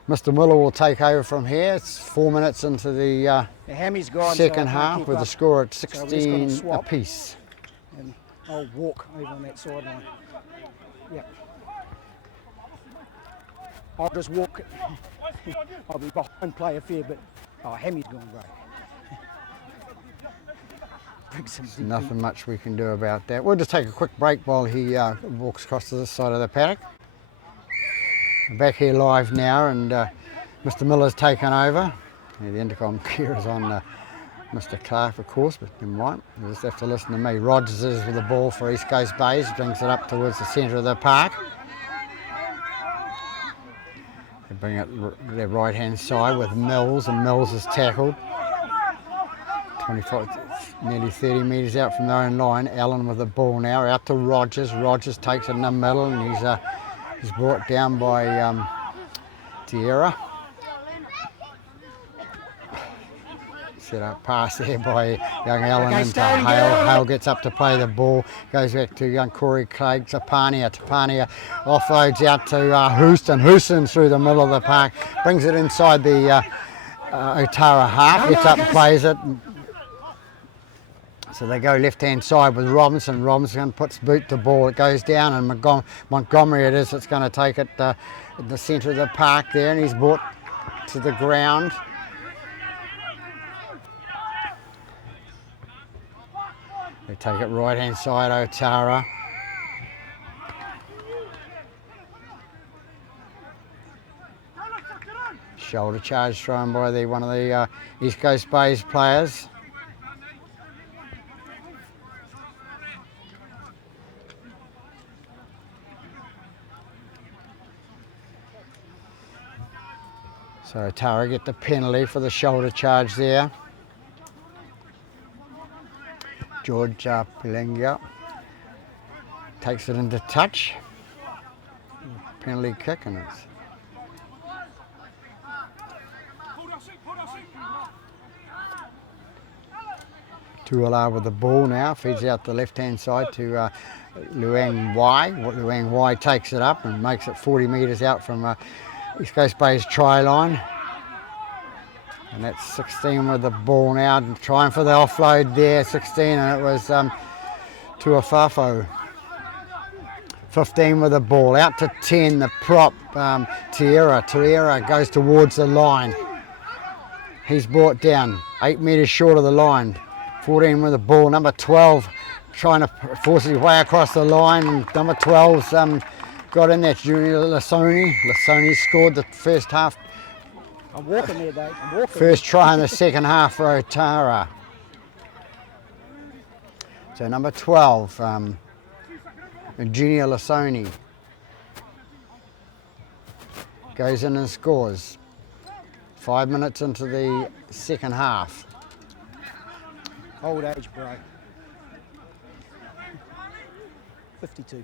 Mr. Miller will take over from here. It's 4 minutes into the hammy's gone, second so half, with the score at 16 so apiece. And I'll walk over on that sideline. Yep. I'll just walk. I'll be behind play a fair bit. Oh, hammy's gone great. Nothing much we can do about that. We'll just take a quick break while he walks across to this side of the paddock. Back here live now, and Mr. Miller's taken over. Yeah, the intercom gear is on Mr. Clark, of course, but never mind. You just have to listen to me. Rogers is with the ball for East Coast Bays, brings it up towards the centre of the park. They bring it their right hand side with Mills, and Mills is tackled. 25, nearly 30 metres out from their own line. Allen with the ball now, out to Rogers. Rogers takes it in the middle, and he's brought down by Tierra. Set up pass there by young Allen into Hale. Hale gets up to play the ball, goes back to young Corey Craig. Tapania offloads out to Houston. Houston through the middle of the park, brings it inside the Otara half, gets up and plays it. So they go left-hand side with Robinson. Robinson puts boot to ball. It goes down, and Montgomery it is that's going to take it in the centre of the park there, and he's brought to the ground. They take it right-hand side, Otara. Shoulder charge thrown by one of the East Coast Bays players. So Otara get the penalty for the shoulder charge there. George Pilenga takes it into touch. Penalty kick, and it's Tuala with the ball now, feeds out the left-hand side to Luang Y. Luang Y takes it up and makes it 40 metres out from East Coast Bay's try line. And that's 16 with the ball now, trying for the offload there, 16, and it was Tuafafo. 15 with the ball, out to 10, the prop, Tierra goes towards the line. He's brought down, 8 metres short of the line. 14 with the ball, number 12 trying to force his way across the line, and number 12's got in there, Junior Lasoni. Lasoni scored the first half. I'm walking there, Dave. I'm walking. First try in the second half for Otara. So number 12, Junior Lasoni, goes in and scores. 5 minutes into the second half. Old age, bro. 52.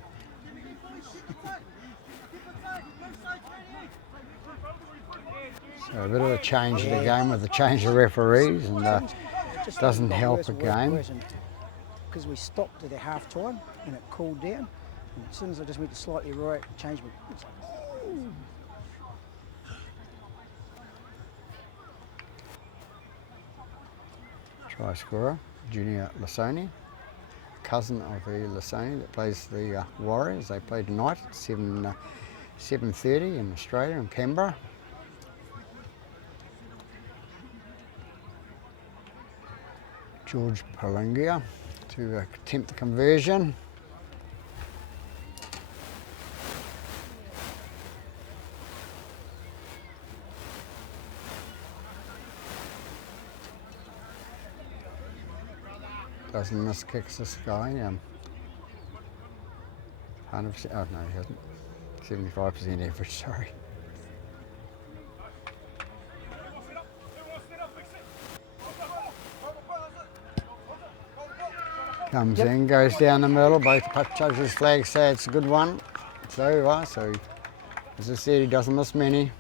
So a bit of a change in the game with the change of referees, and doesn't help the game. Because we stopped at the half time and it cooled down. And as soon as I just went to slightly right, changed my. It's like, ooh. Try scorer, Junior Lasoni, cousin of the Lasoni that plays the Warriors. They play tonight at 7:30 in Australia, in Canberra. George Palingia to attempt the conversion. Doesn't miss kicks this guy. 100%. Oh no, he hasn't. 75% average. Sorry. Comes in, goes down the middle. Both judges' flags say it's a good one. It's over. So, as I said, he doesn't miss many.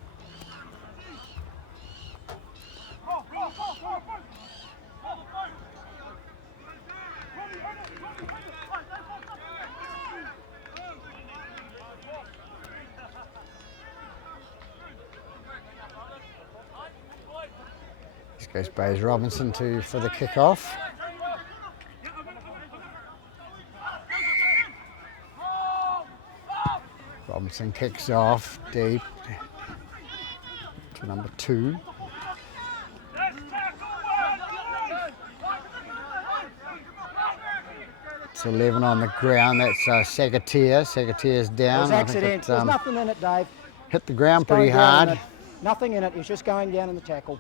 East Coast Bay's Robinson for the kick-off. Robinson kicks off deep to number 2. It's 11 on the ground. That's Sagatir. Sagatir's down. It was accident. There's nothing in it, Dave. Hit the ground pretty hard. Nothing in it. He was just going down in the tackle.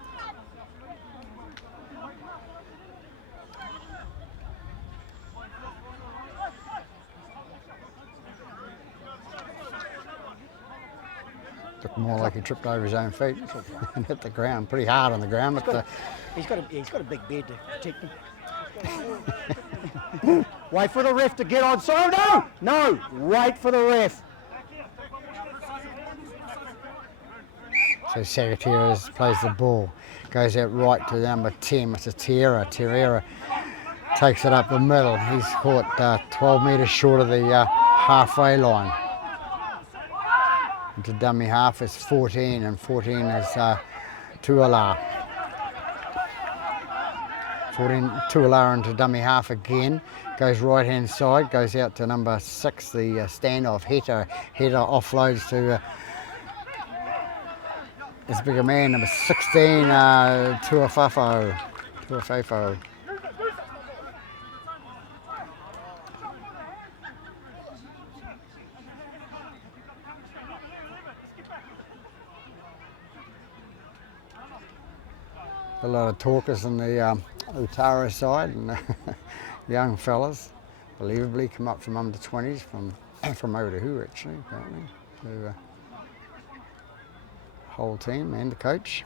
Looked more like he tripped over his own feet and hit the ground pretty hard on the ground. But he's got a big bed to protect him. Wait for the ref to get on. Sorry, no, wait for the ref. So Sagatir plays the ball, goes out right to number 10, Mr. Tierra takes it up the middle. He's caught 12 metres short of the halfway line. Into dummy half is 14, and 14 is Tuala. 14 Tuala into dummy half again. Goes right hand side, goes out to number 6, the standoff Heta. Heta offloads to this bigger man, number 16, Tuafafo. A lot of talkers on the Otara side, and young fellas, believably, come up from under 20s from over to who actually, apparently. The whole team and the coach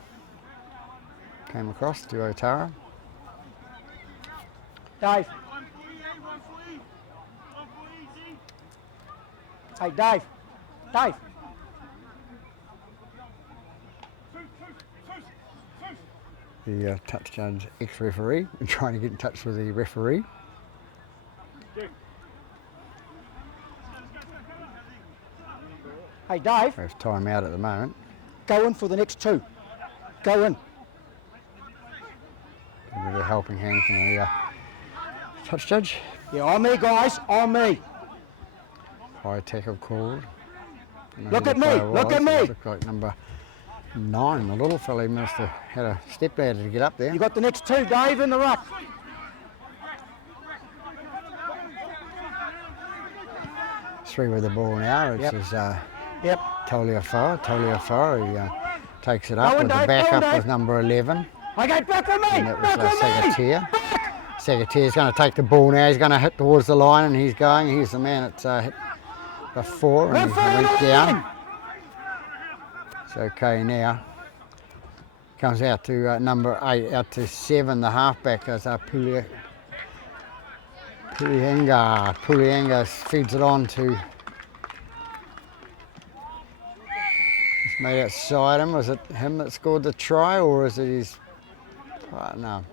came across to Otara. Dave. Hey, Dave. Dave. The touch judge ex-referee and trying to get in touch with the referee. Hey, Dave. We have time out at the moment. Go in for the next 2. Go in. A bit of a helping hand from the touch judge. Yeah, on me, guys. On me. High tackle called. Look at me. Look at me. Looked like number 9. The little fella must have had a step ladder to get up there. You got the next 2, Dave, in the ruck. Three with the ball now. It's Yep. Toliafoa. He takes it up with the Dave, backup with number 11. Okay, back with me. And that Back was with me. Sagatea. Sagatea's going to take the ball now. He's going to hit towards the line, and he's going. He's the man that's hit before, and he's went down. It's okay now. Comes out to number 8, out to 7, the halfback as Pulienga feeds it on to. It's made outside him. Was it him that scored the try, or is it his? No.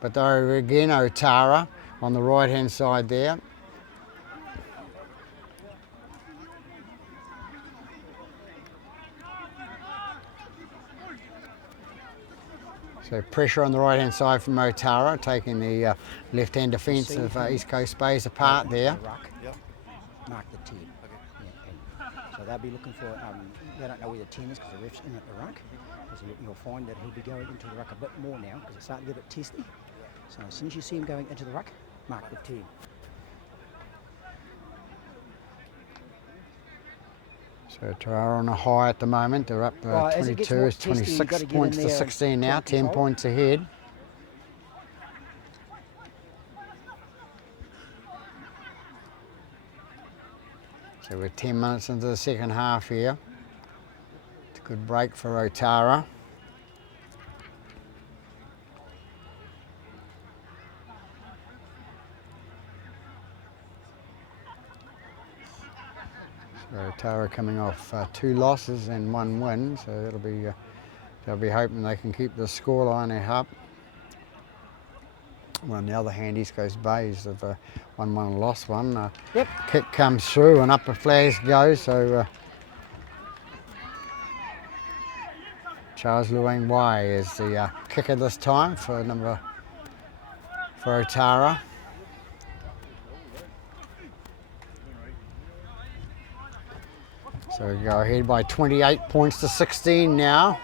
But there again, Otara on the right hand side there. So pressure on the right hand side from Otara, taking the left hand defence of East Coast Bays apart there. Yep. Mark the 10. Okay. Yeah, so they'll be looking for, they don't know where the 10 is because the ref's in at the ruck. So you'll find that he'll be going into the ruck a bit more now because it's starting to get a bit testy. So as soon as you see him going into the ruck, mark the 10. So Otara on a high at the moment. They're up 22, it's 26 points to 16 now, 10 points ahead. So we're 10 minutes into the second half here. It's a good break for Otara. So Otara coming off 2 losses and 1 win, so it'll be they'll be hoping they can keep the scoreline up. Well, on the other hand, East Coast Bays have won 1 and lost 1. Kick comes through and up the flags go. So Charles Luang Wai is the kicker this time for Otara. So we go ahead by 28 points to 16 now.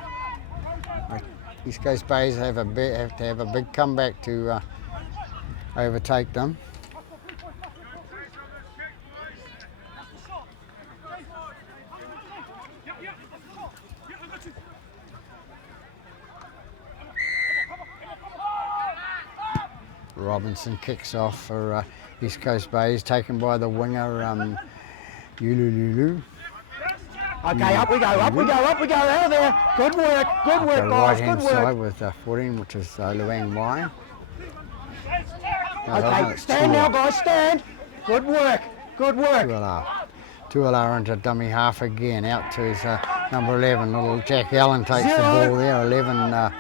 East Coast Bays have to have a big comeback to overtake them. Robinson kicks off for East Coast Bays, taken by the winger Ulululu. Okay, up we go, up we go, up we go, out of there. Good work, guys, good work. Right hand side with 14, which is Luang Wai. Okay, stand now, guys, stand. Good work, good work. Tuala into dummy half again, out to his number 11. Little Jack Allen takes the ball there. 11,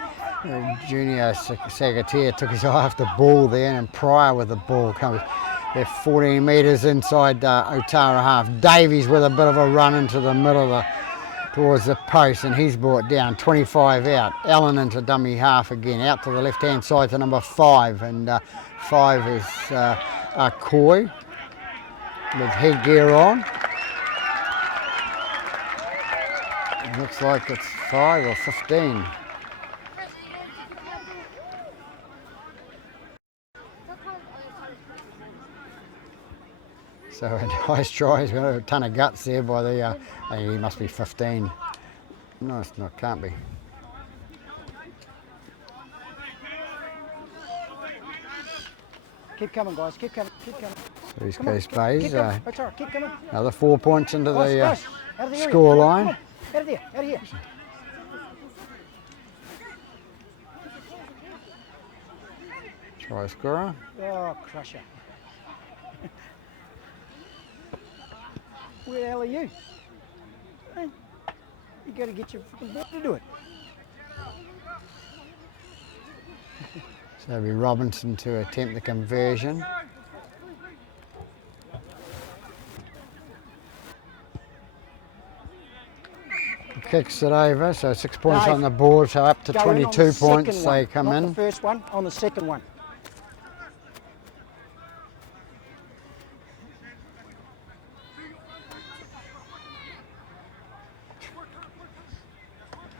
Junior Sagatea took his eye off the ball there, and Pryor with the ball comes. They're 14 metres inside Otara half. Davies with a bit of a run into the middle towards the post, and he's brought down. 25 out. Allen into dummy half again, out to the left-hand side to number 5, and 5 is Koi with headgear on. It looks like it's 5 or 15. So a nice try. He's got a ton of guts there by the. He must be 15. No, it's not. Can't be. Keep coming, guys. Keep coming. Keep coming. So East Come on, Coast keep Bays, coming. Otara, keep coming. another 4 points into Guys, the guys, out of the area. score Come on, line. come on. Out of there. Out of here. Try scorer. Oh, crusher. Where the hell are you? Hey, you got to get your fucking ball to do it. So it'll be Robinson to attempt the conversion. Kicks it over, so 6 points Dave, on the board, so up to Go in on 22 the second points one, they come not in. the first one, on the second one.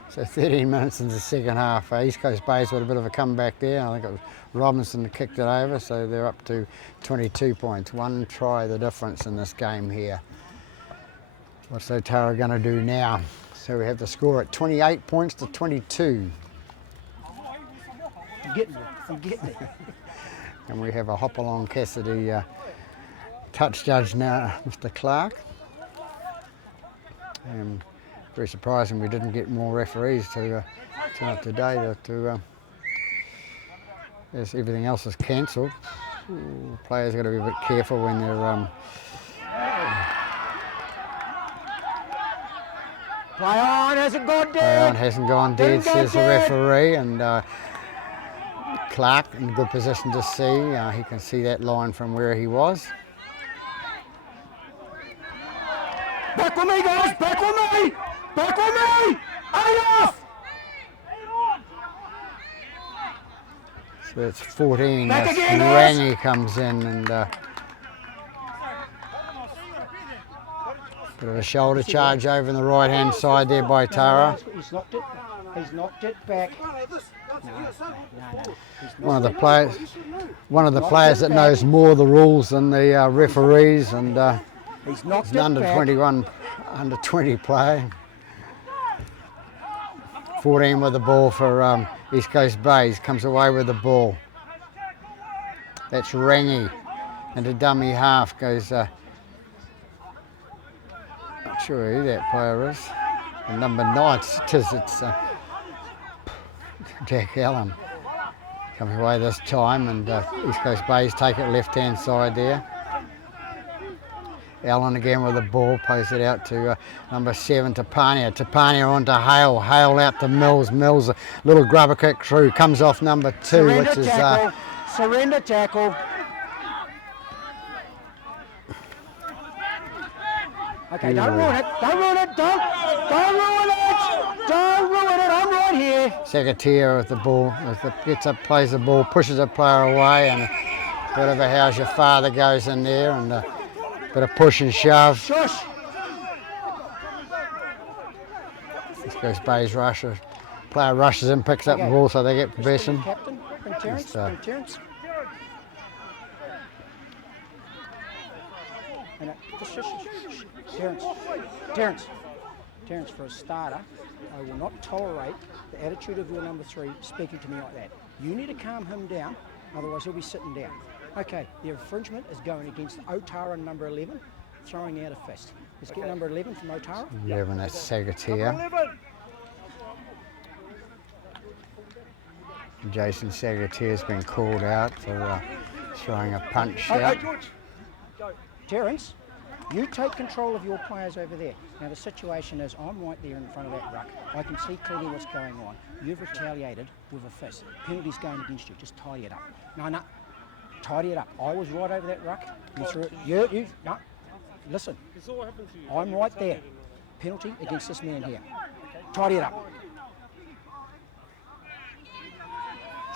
So 13 minutes in the second half. East Coast Bays with a bit of a comeback there. I think it was Robinson that kicked it over, so they're up to 22 points. One try the difference in this game here. What's Otara going to do now? So we have the score at 28 points to 22. I'm getting there. I'm getting there. And we have a hop-along Cassidy touch judge now, Mr. Clark. Very surprising we didn't get more referees to turn up today. As everything else is cancelled. Players got to be a bit careful when they're Play on, hasn't gone play dead. on, hasn't gone dead, Didn't go says the dead. referee, and Clark in good position to see. He can see that line from where he was. Back with me, guys. Back with me. Back with me. 8 off. So it's 14 Back as again, guys. Rangi comes in, and bit of a shoulder charge over on the right hand side there by Tara. He's knocked it. He's knocked it back. No. One of the players that knows more of the rules than the referees, and He's knocked he's it an under back. 21, under 20 player. 14 with the ball for East Coast Bays, comes away with the ball. That's Rangi into dummy half, goes, not sure who that player is. And number 9, it's Jack Allen. Coming away this time, and East Coast Bays take it left hand side there. Allen again with the ball, posts it out to number 7, Tapania. Tapania on to Hale. Hale out to Mills. Mills, a little grubber kick through, comes off number 2, Surrender which is tackle. Surrender tackle. Okay, don't ruin it. Don't ruin it. Don't ruin it. Don't ruin it. I'm right here. Secretary with the ball. Gets up, plays the ball, pushes a player away, and a bit of a how's your father goes in there, and a bit of push and shove. Shush. East Coast Bays rushes. Player rushes in, picks up the ball, so they get possession. Captain, bring Terrence. Bring Terrence. And just shush. Terrence, for a starter, I will not tolerate the attitude of your number 3 speaking to me like that. You need to calm him down, otherwise he'll be sitting down. Okay, the infringement is going against Otara, number 11, throwing out a fist. Let's get number 11 from Otara. 11, that's Sagatier. Jason Sagatier's been called out for throwing a punch out. Terrence, you take control of your players over there. Now the situation is, I'm right there in front of that ruck. I can see clearly what's going on. You've retaliated with a fist. Penalty's going against you. Just tidy it up. No. Tidy it up. I was right over that ruck. No. Listen. I'm right there. Penalty against this man here. Tidy it up.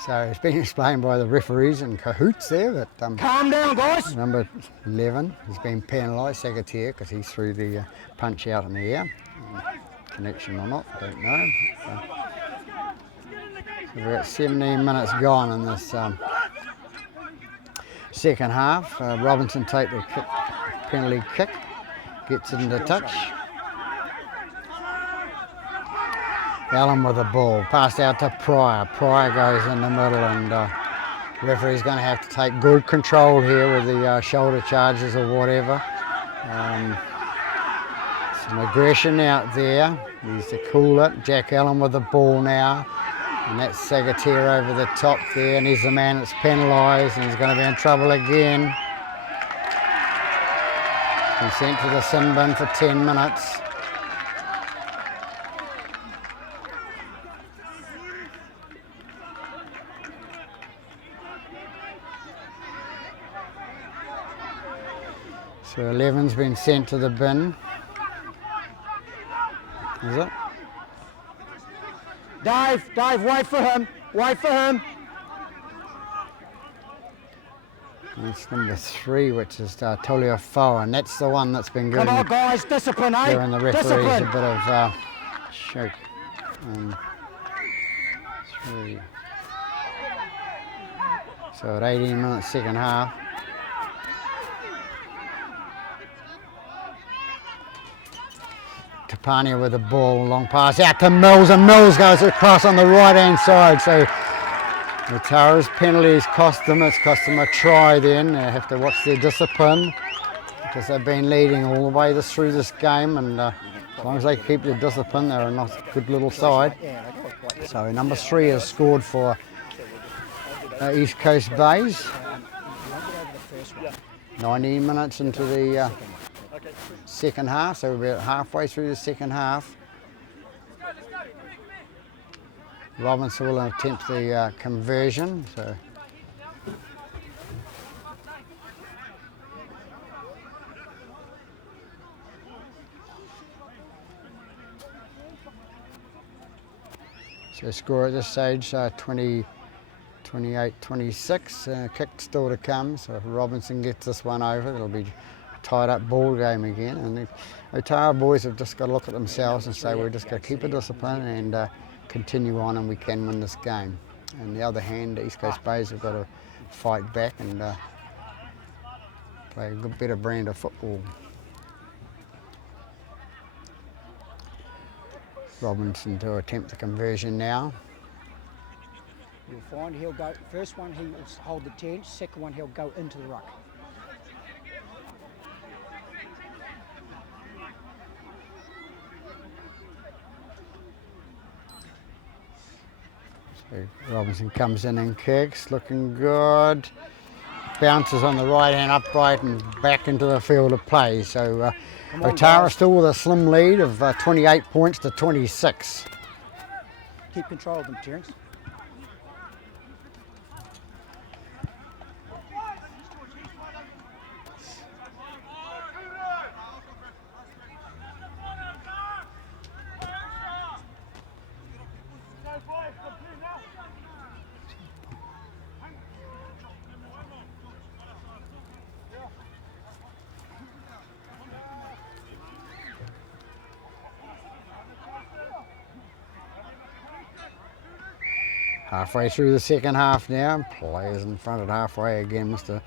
So it's been explained by the referees in cahoots there that Calm down, guys. number 11 has been penalised, Sagatier, because he threw the punch out in the air. Connection or not, don't know. So we've got 17 minutes gone in this second half. Robinson take the penalty kick, gets it into touch. Allen with the ball, passed out to Pryor. Pryor goes in the middle and Referee's going to have to take good control here with the shoulder charges or whatever. Some aggression out there. Needs to cool it. Jack Allen with the ball now. And that's Sagatera over the top there, and he's the man that's penalised, and he's going to be in trouble again. Been sent to the sin bin for 10 minutes. So 11's been sent to the bin. Is it? Dave, wait for him. Wait for him. That's number 3, which is Toliafoa, and that's the one that's been giving, Come on, guys, discipline, eh? giving the referees Discipline. a bit of shake. 3. So at 18 minutes, second half. Tapania with the ball, long pass out to Mills, and Mills goes across on the right hand side. So Otara's penalty has cost them. It's cost them a try then. They have to watch their discipline because they've been leading all the way through this game, and as long as they keep their discipline, they're a nice, good little side. So number 3 has scored for East Coast Bays. 19 minutes into the second half, so we're about halfway through the second half. Robinson will attempt the conversion. So score at this stage 28-26. Kick still to come. So if Robinson gets this one over, it'll be tied up ball game again, and the Otara boys have just got to look at themselves and say we're just going to keep a discipline and continue on, and we can win this game. On the other hand, East Coast Bays have got to fight back and play a good, better brand of football. Robinson to attempt the conversion now. You'll find he'll go, first one he'll hold the 10, second one he'll go into the ruck. Robinson comes in and kicks, looking good. Bounces on the right hand upright and back into the field of play. So Otara still with a slim lead of 28 points to 26. Keep control of them, Terence. Halfway through the second half now. Players in front at halfway again. Mr.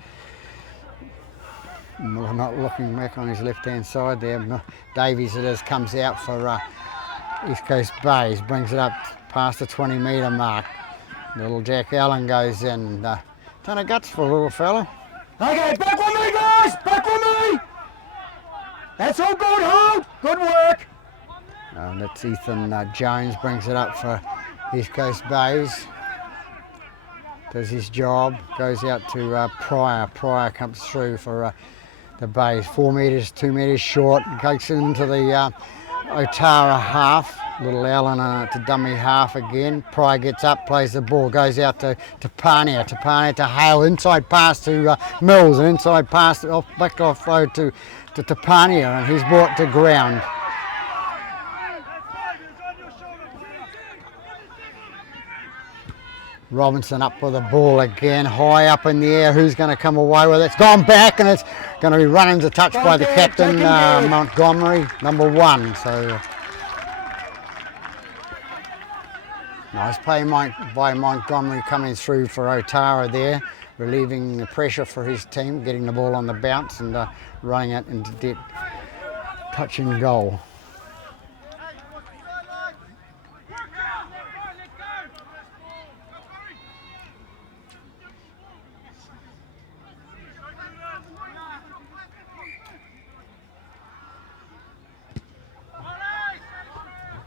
Miller not looking back on his left hand side there. Davies it is, comes out for East Coast Bays, brings it up past the 20-metre mark. Little Jack Allen goes in. Ton of guts for a little fella. Okay, back with me, guys! Back with me! That's all good, hold! Good work! And it's Ethan Jones brings it up for East Coast Bays. Does his job, goes out to Pryor. Pryor comes through for the Bays. 4 metres, 2 metres short, goes into the Otara half. Little Allen to dummy half again. Pryor gets up, plays the ball, goes out to Tapania. Tapania to Hale, inside pass to Mills, an inside pass back off road to Tapania, and he's brought to ground. Robinson up with the ball again, high up in the air. Who's going to come away with it? It's gone back, and it's going to be run into touch by the captain, Montgomery, number 1. So nice play by Montgomery coming through for Otara there, relieving the pressure for his team, getting the ball on the bounce and running it into deep touch and goal.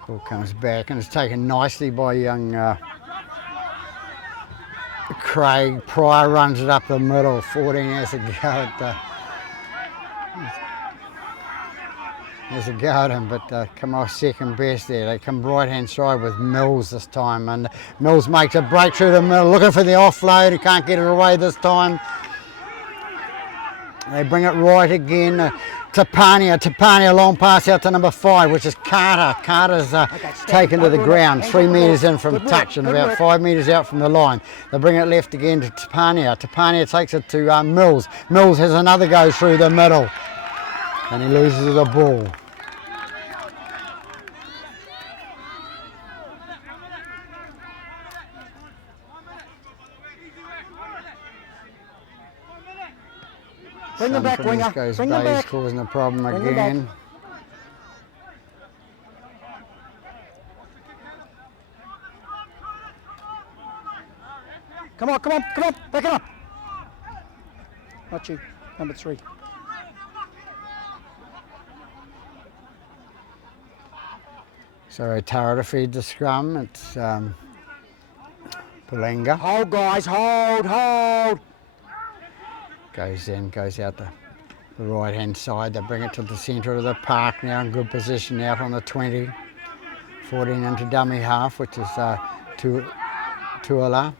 Ball comes back and it's taken nicely by young Craig. Pryor runs it up the middle. 14 has a go at him, but come off second best there. They come right hand side with Mills this time, and Mills makes a break through the middle, looking for the offload. He can't get it away this time. They bring it right again. Tapania, long pass out to number 5, which is Carter. Carter's taken to the ground, 3 metres in from touch and about 5 metres out from the line. They bring it left again to Tapania. Tapania takes it to Mills. Mills has another go through the middle, and he loses the ball. Bring them back, winger. Bring them back. Causing a problem again. Come on, back it up. Not you, number 3. So Otara to feed the scrum. It's Palenga. Hold, guys, hold. Goes out the right hand side. They bring it to the centre of the park now, in good position out on the 20. 14 into dummy half, which is Tuala.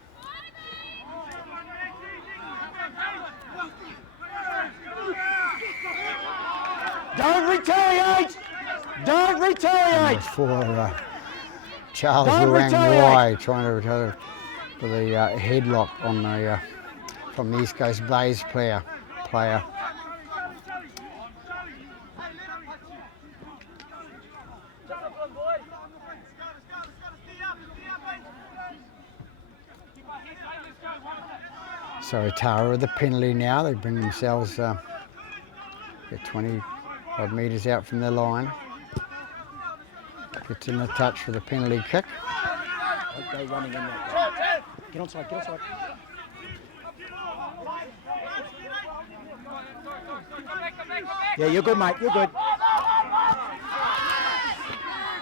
Don't retaliate! For Charles Luang trying to retaliate for the headlock on the from the East Coast Bays player. So Otara with the penalty now. They bring themselves 20 odd metres out from the line. Gets in the touch for the penalty kick. Go running in there. Get onside. Yeah, you're good, mate. You're good.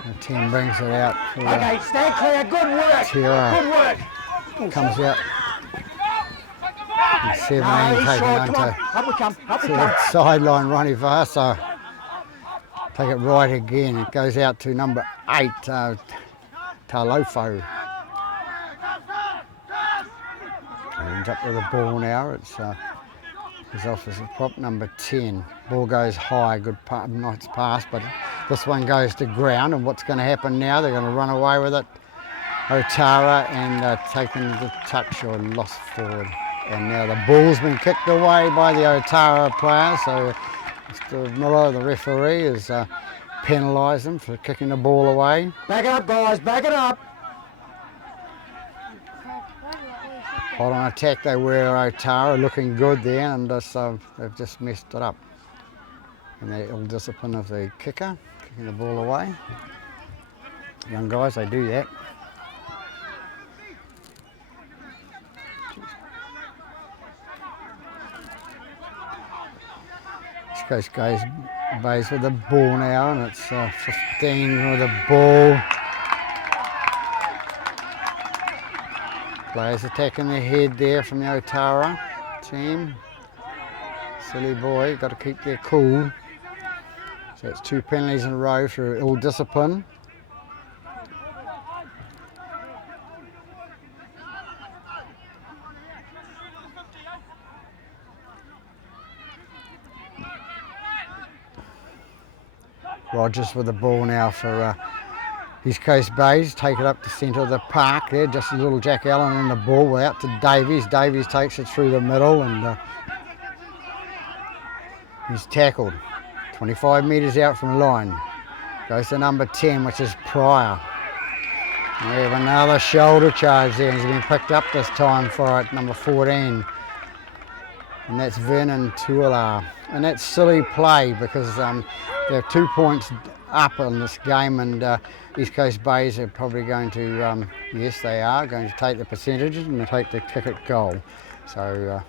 The 10 brings it out. Okay, stand clear. Good work. Good work. Comes out. And 17 taken onto the sideline, Ronnie Vasa. Take it right again. It goes out to number 8, Talofo. Ends up with the ball now. It's his off as a prop, number 10. Ball goes high, nice pass, but this one goes to ground. And what's going to happen now? They're going to run away with it. Otara and taken the touch or lost forward. And now the ball's been kicked away by the Otara player, so Mr. Miller, the referee, has penalised them for kicking the ball away. Back it up, guys, back it up. Hot on attack they were, Otara, looking good there, and they've just messed it up. And the ill discipline of the kicker, kicking the ball away. Young guys, they do that. East Coast goes Bays with the ball now, and it's 15 with the ball. Players attacking the head there from the Otara team. Silly boy, got to keep their cool. So it's 2 penalties in a row for ill discipline. Rogers with the ball now for East Coast Bays. Take it up the centre of the park there. Just a little Jack Allen in the ball. Out to Davies. Davies takes it through the middle and he's tackled. 25 metres out from the line. Goes to number 10, which is Pryor. We have another shoulder charge there. He's been picked up this time for it, number 14. And that's Vernon Tuala. And that's silly play because they're 2 points up in this game, and East Coast Bays are probably going to, yes they are, going to take the percentages and they'll take the kick at goal. So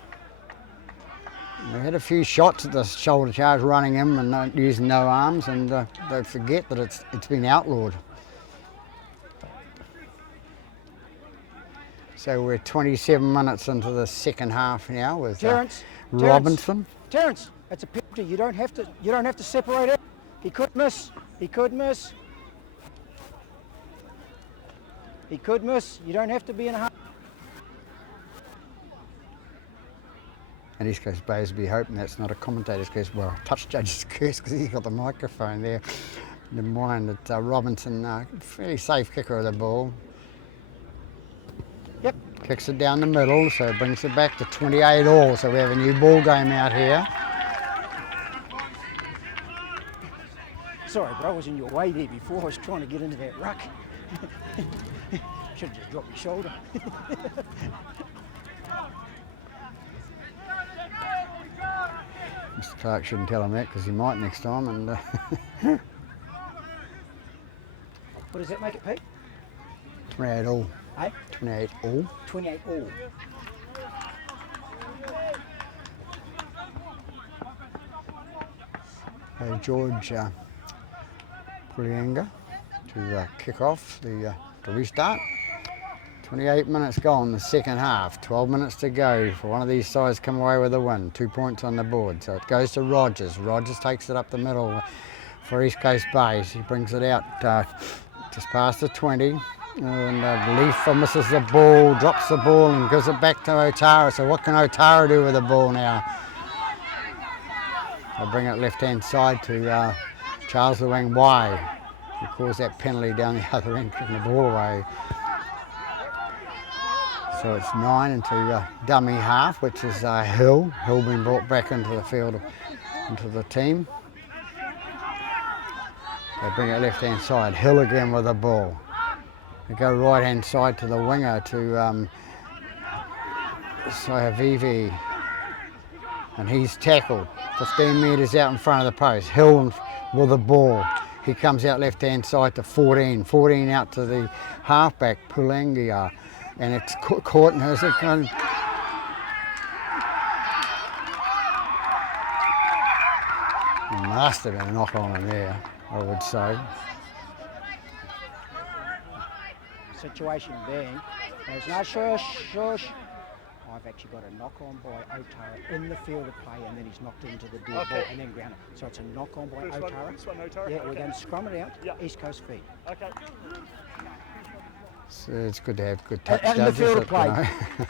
they had a few shots at the shoulder charge running in and using no arms, and they forget that it's been outlawed. So we're 27 minutes into the second half now with Terence, Robinson. Terence, it's a penalty. You don't have to separate it. He could miss. He could miss. He could miss. You don't have to be in a hurry. And East Coast Bays will be hoping that's not a commentator's curse, well, a touch judge's curse, because he's got the microphone there. Never mind that Robinson, fairly safe kicker of the ball. Yep. Kicks it down the middle, so it brings it back to 28 all. So we have a new ball game out here. Sorry, bro, I was in your way there before. I was trying to get into that ruck. Should have just dropped your shoulder. Mr. Clark shouldn't tell him that because he might next time. And What does that make it, Pete? 28 all. Eh? 28 all. 28 all. George Pulienga to kick off the restart. 28 minutes gone, the second half. 12 minutes to go for one of these sides come away with a win. 2 points on the board. So it goes to Rogers. Rogers takes it up the middle for East Coast Bays. He brings it out just past the 20. And Leaf misses the ball, drops the ball and gives it back to Otara. So what can Otara do with the ball now? They'll bring it left-hand side to Charles Luang Wai, who caused that penalty down the other end, kicking the ball away. So it's 9 into dummy half, which is Hill. Hill being brought back into the field, into the team. They bring it left-hand side. Hill again with the ball. They go right-hand side to the winger, to Sahavivi. And he's tackled 15 metres out in front of the post. Hill with the ball. He comes out left-hand side to 14. 14 out to the halfback, Pulengia. And it's caught and has it gone. Must have been a knock on him there, I would say. Situation being, there's no shush. I've actually got a knock on by Otara in the field of play, and then he's knocked into the dead ball and then grounded. So it's a knock on by Otara. This one, Otara? Yeah, we're going to scrum it out. Yep. East Coast feed. Okay. So it's good to have good touch in the judges field of that, play.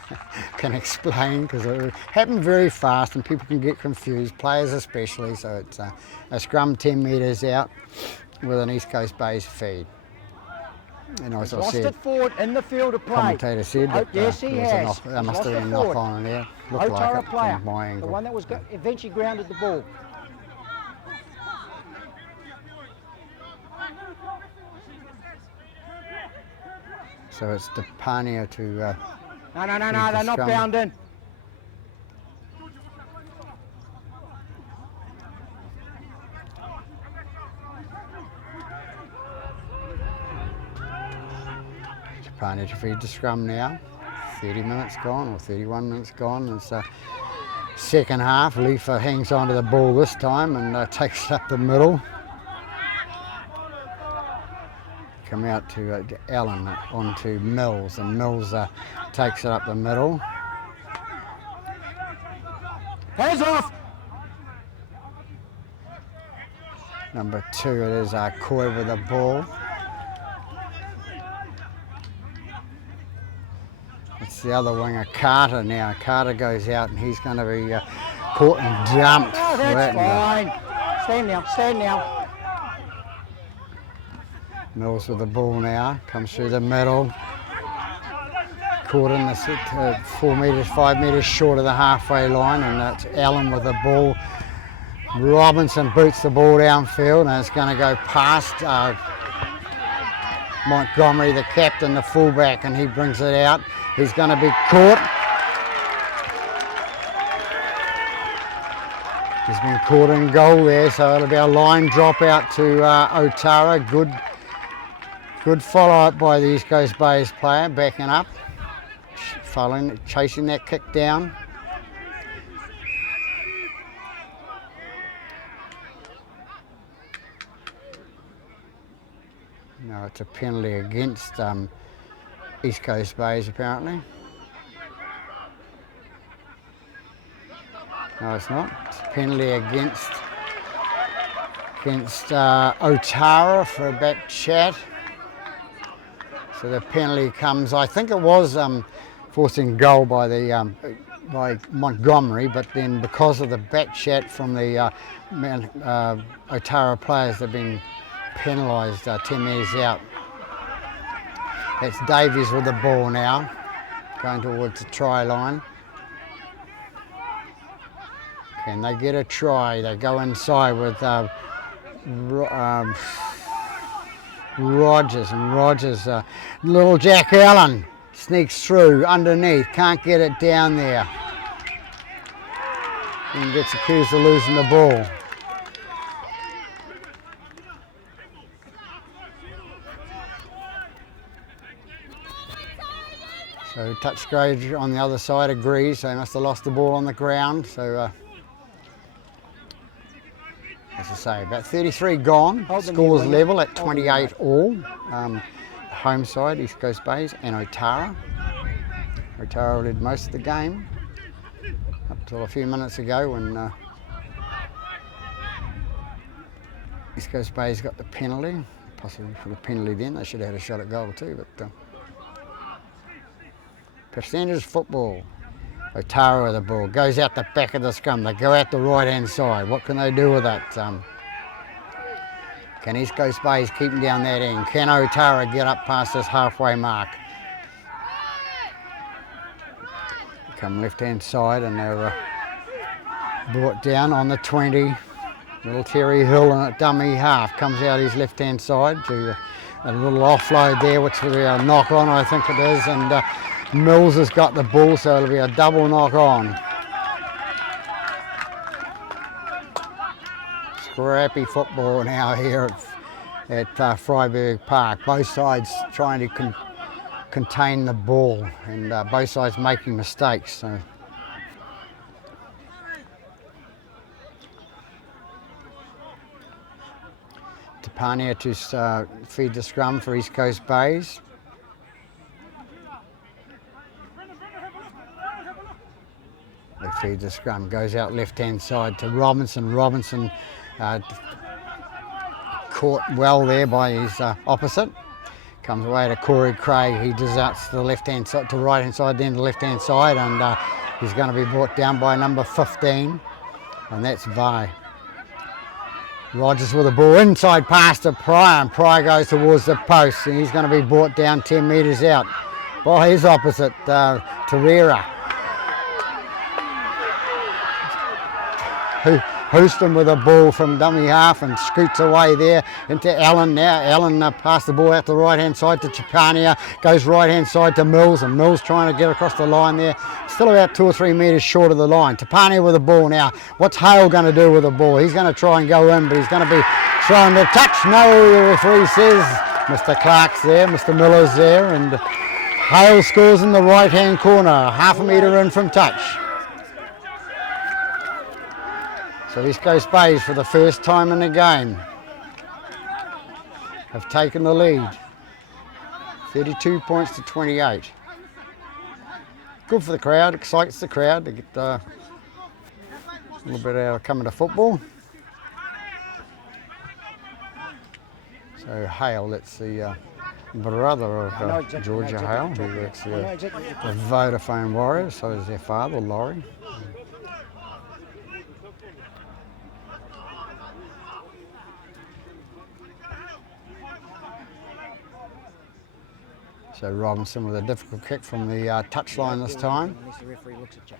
can explain, because it happened very fast and people can get confused, players especially. So it's a scrum 10 metres out with an East Coast Bays feed. And as I Lost said, it forward in the field of play. commentator said that yes, he has. there must have been a knock on there. Looked like Otara it player, from my angle. the one that was eventually grounded the ball. So it's Depania to. No, the they're not scrum. bound in. Depania to feed the scrum now. 30 minutes gone, or 31 minutes gone. It's second half. Leaf hangs on to the ball this time and takes it up the middle. Come out to Allen, onto Mills, and Mills takes it up the middle. Hands off! Number 2, it is Coy with the ball. It's the other winger, Carter now. Carter goes out and he's going to be caught and dumped. Oh, that's fine. Stand now. Mills with the ball now, comes through the middle. Caught in the 4 metres, 5 metres short of the halfway line, and it's Allen with the ball. Robinson boots the ball downfield, and it's going to go past Montgomery, the captain, the fullback, and he brings it out. He's going to be caught. He's been caught in goal there, so it'll be a line drop out to Otara. Good follow-up by the East Coast Bays player, backing up, chasing that kick down. No, it's a penalty against East Coast Bays apparently. No, it's not. It's a penalty against Otara for a back chat. So the penalty comes, I think it was forcing goal by the by Montgomery, but then because of the back chat from the Otara players, they've been penalised 10 metres out. That's Davies with the ball now, going towards the try line. Can they get a try? They go inside with Rogers, and Rogers, little Jack Allen sneaks through underneath, can't get it down there, and gets accused of losing the ball. So Touchgrave on the other side agrees, they must have lost the ball on the ground. So as I say, about 33 gone, scores level at 28 all. Home side, East Coast Bays and Otara. Otara led most of the game up till a few minutes ago when East Coast Bays got the penalty. Possibly for the penalty then, they should have had a shot at goal too. But percentage football. Otara with the ball, goes out the back of the scrum, they go out the right hand side. What can they do with that? Can East Coast Bays keep them down that end? Can Otara get up past this halfway mark? Come left hand side and they're brought down on the 20. Little Terry Hill and a dummy half comes out his left hand side to a little offload there, which will be a knock on, I think it is, and Mills has got the ball, so it'll be a double knock on. Scrappy football now here at Freiburg Park. Both sides trying to contain the ball, and both sides making mistakes. So Tapania to feed the scrum for East Coast Bays. They feed the scrum, goes out left-hand side to Robinson. Robinson caught well there by his opposite. Comes away to Corey Craig. He deserts to the left-hand side, to right-hand side, then to the left-hand side, and he's going to be brought down by number 15, and that's Vi. Rogers with the ball, inside pass to Pryor, and Pryor goes towards the post, and he's going to be brought down 10 metres out by his opposite, Terera. Houston with a ball from dummy half and scoots away there into Allen now. Allen passed the ball out the right hand side to Chapania, goes right hand side to Mills, and Mills trying to get across the line there. Still about 2 or 3 metres short of the line. Tapania with the ball now. What's Hale going to do with the ball? He's going to try and go in, but he's going to be trying to touch. No, the referee says. Mr. Clark's there, Mr. Miller's there, and Hale scores in the right hand corner, half a metre in from touch. So East Coast Bays, for the first time in the game, have taken the lead. 32 points to 28. Good for the crowd, excites the crowd to get a little bit out of coming to football. So Hale, that's the brother of Georgia Hale, who works the Vodafone Warriors, so is their father, Laurie. So Robinson with a difficult kick from the touchline this time. Unless the referee looks at you.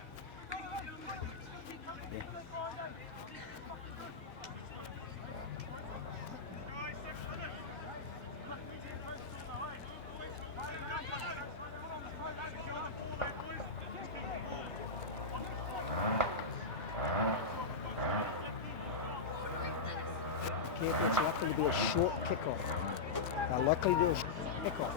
Careful, it's likely to be a short kickoff. They're likely to do a short kickoff.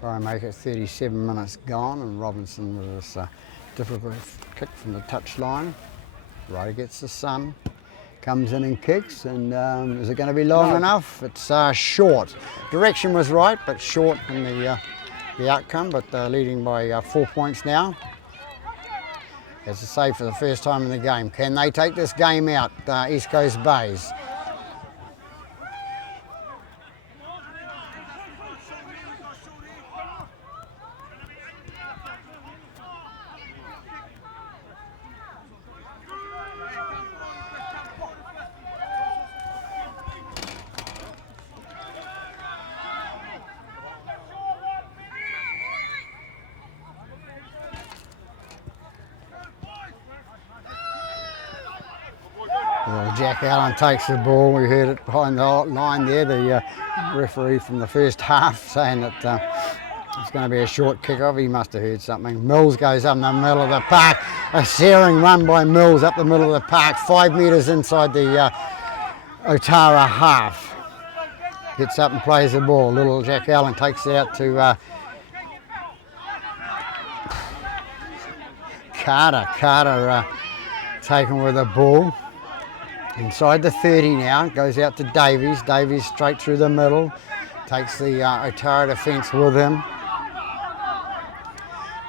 So I make it 37 minutes gone, and Robinson with this difficult kick from the touch line, right against the sun. Comes in and kicks, and is it going to be long enough? It's short. Direction was right, but short in the outcome, but leading by 4 points now. As I say, for the first time in the game. Can they take this game out, East Coast Bays? Well, Jack Allen takes the ball. We heard it behind the line there, the referee from the first half saying that it's going to be a short kick-off. He must have heard something. Mills goes up in the middle of the park. A searing run by Mills up the middle of the park, 5 metres inside the Otara half. Gets up and plays the ball. Little Jack Allen takes it out to Carter. Carter taken with the ball. Inside the 30 now, goes out to Davies. Davies straight through the middle, takes the Otara defence with him.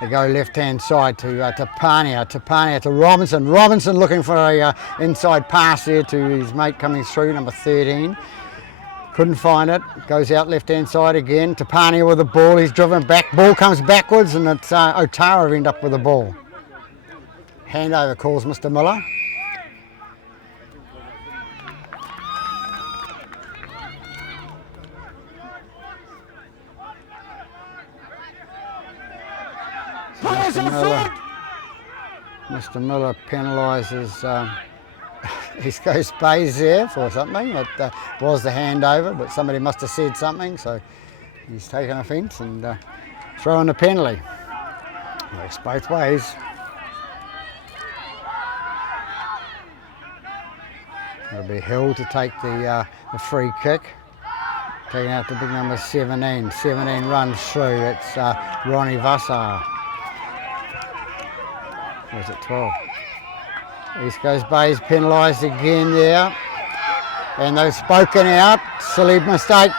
They go left-hand side to Tapania. Tapania to Robinson. Robinson looking for a inside pass there to his mate coming through, number 13. Couldn't find it. Goes out left-hand side again. Tapania with the ball. He's driven back. Ball comes backwards, and it's Otara end up with the ball. Handover calls Mr. Miller. Mr. Miller penalises East Coast Bays there for something. It was the handover, but somebody must have said something, so he's taken offence and throwing the penalty. Works both ways. It'll be Hill to take the free kick. Taking out the big number 17. 17 runs through. It's Ronnie Vassar. Or is it 12? East Coast Bays penalised again there. And they've spoken out. Silly mistake.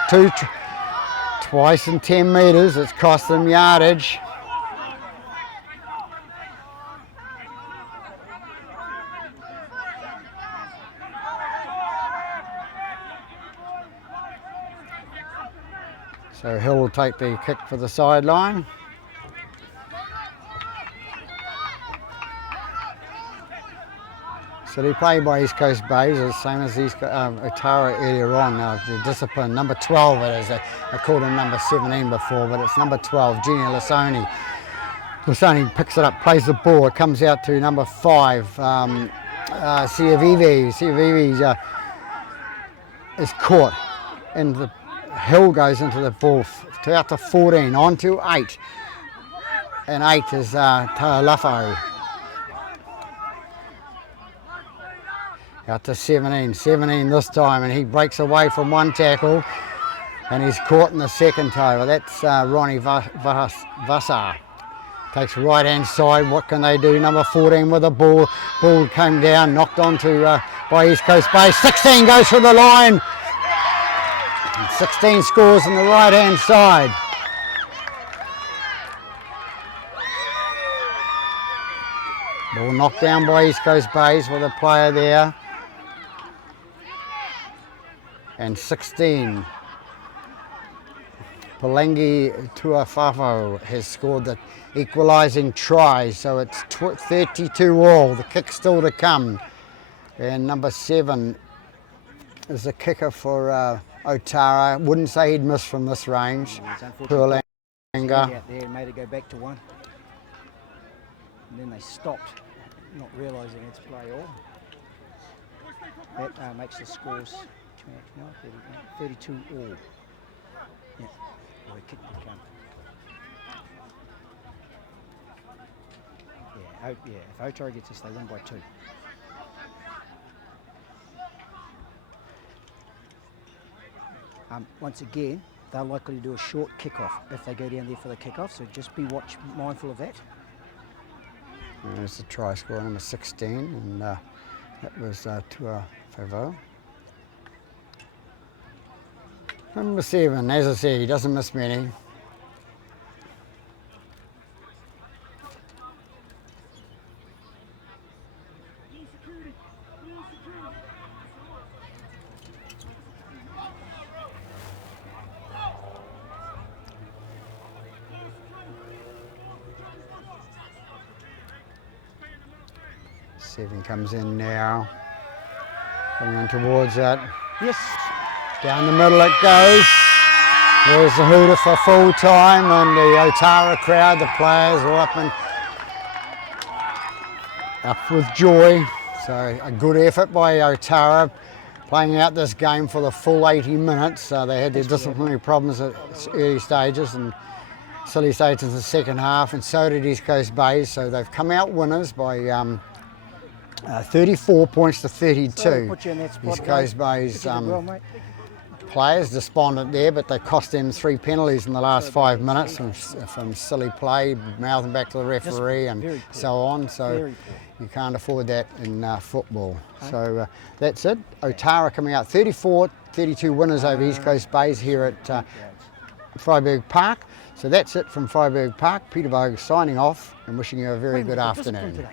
Twice in 10 metres. It's cost them yardage. So Hill will take the kick for the sideline. So they play by East Coast Bays, the same as Otara earlier on. The discipline, number 12 it is. I called him number 17 before, but it's number 12, Junior Lasoni. Lasoni picks it up, plays the ball. It comes out to number 5, Siavivi. Siavivi is caught, and the Hill goes into the ball out to 14, on to 8. And 8 is Taulafo. Out to 17 this time, and he breaks away from one tackle, and he's caught in the second toe. That's Ronnie Vassar. Takes right hand side. What can they do? Number 14 with the ball. Ball came down, knocked onto by East Coast Bays. 16 goes for the line. And 16 scores on the right hand side. Ball knocked down by East Coast Bays with a player there. And 16. Palengi Tuafafo has scored the equalising try, so it's 32 all. The kick still to come. And number 7 is the kicker for Otara. Wouldn't say he'd miss from this range. Palenga. Out there and made it go back to 1. And then they stopped, not realising it's play all. That makes the scores 32 all. Yeah, well, kick would come. Yeah, if Otara gets this, they win by 2. Once again, they're likely to do a short kick-off if they go down there for the kick-off, so just be mindful of that. There's the try scorer, number 16, and that was to Favreau. Number 7, as I said, he doesn't miss many. Seven comes in now, coming in towards it. Yes. Down the middle it goes. There's the hooter for full time, and the Otara crowd, the players are up with joy. So a good effort by Otara, playing out this game for the full 80 minutes. They had their disciplinary problems at early stages and silly stages in the second half, and so did East Coast Bays. So they've come out winners by 34 points to 32. East Coast Bays players despondent there, but they cost them 3 penalties in the last 5 minutes from silly play, mouthing back to the referee and so on. So you can't afford that in football. So that's it. Otara coming out 34-32 winners over East Coast Bays here at Freiburg Park. So that's it from Freiburg Park. Peter Bogue signing off and wishing you a very good afternoon.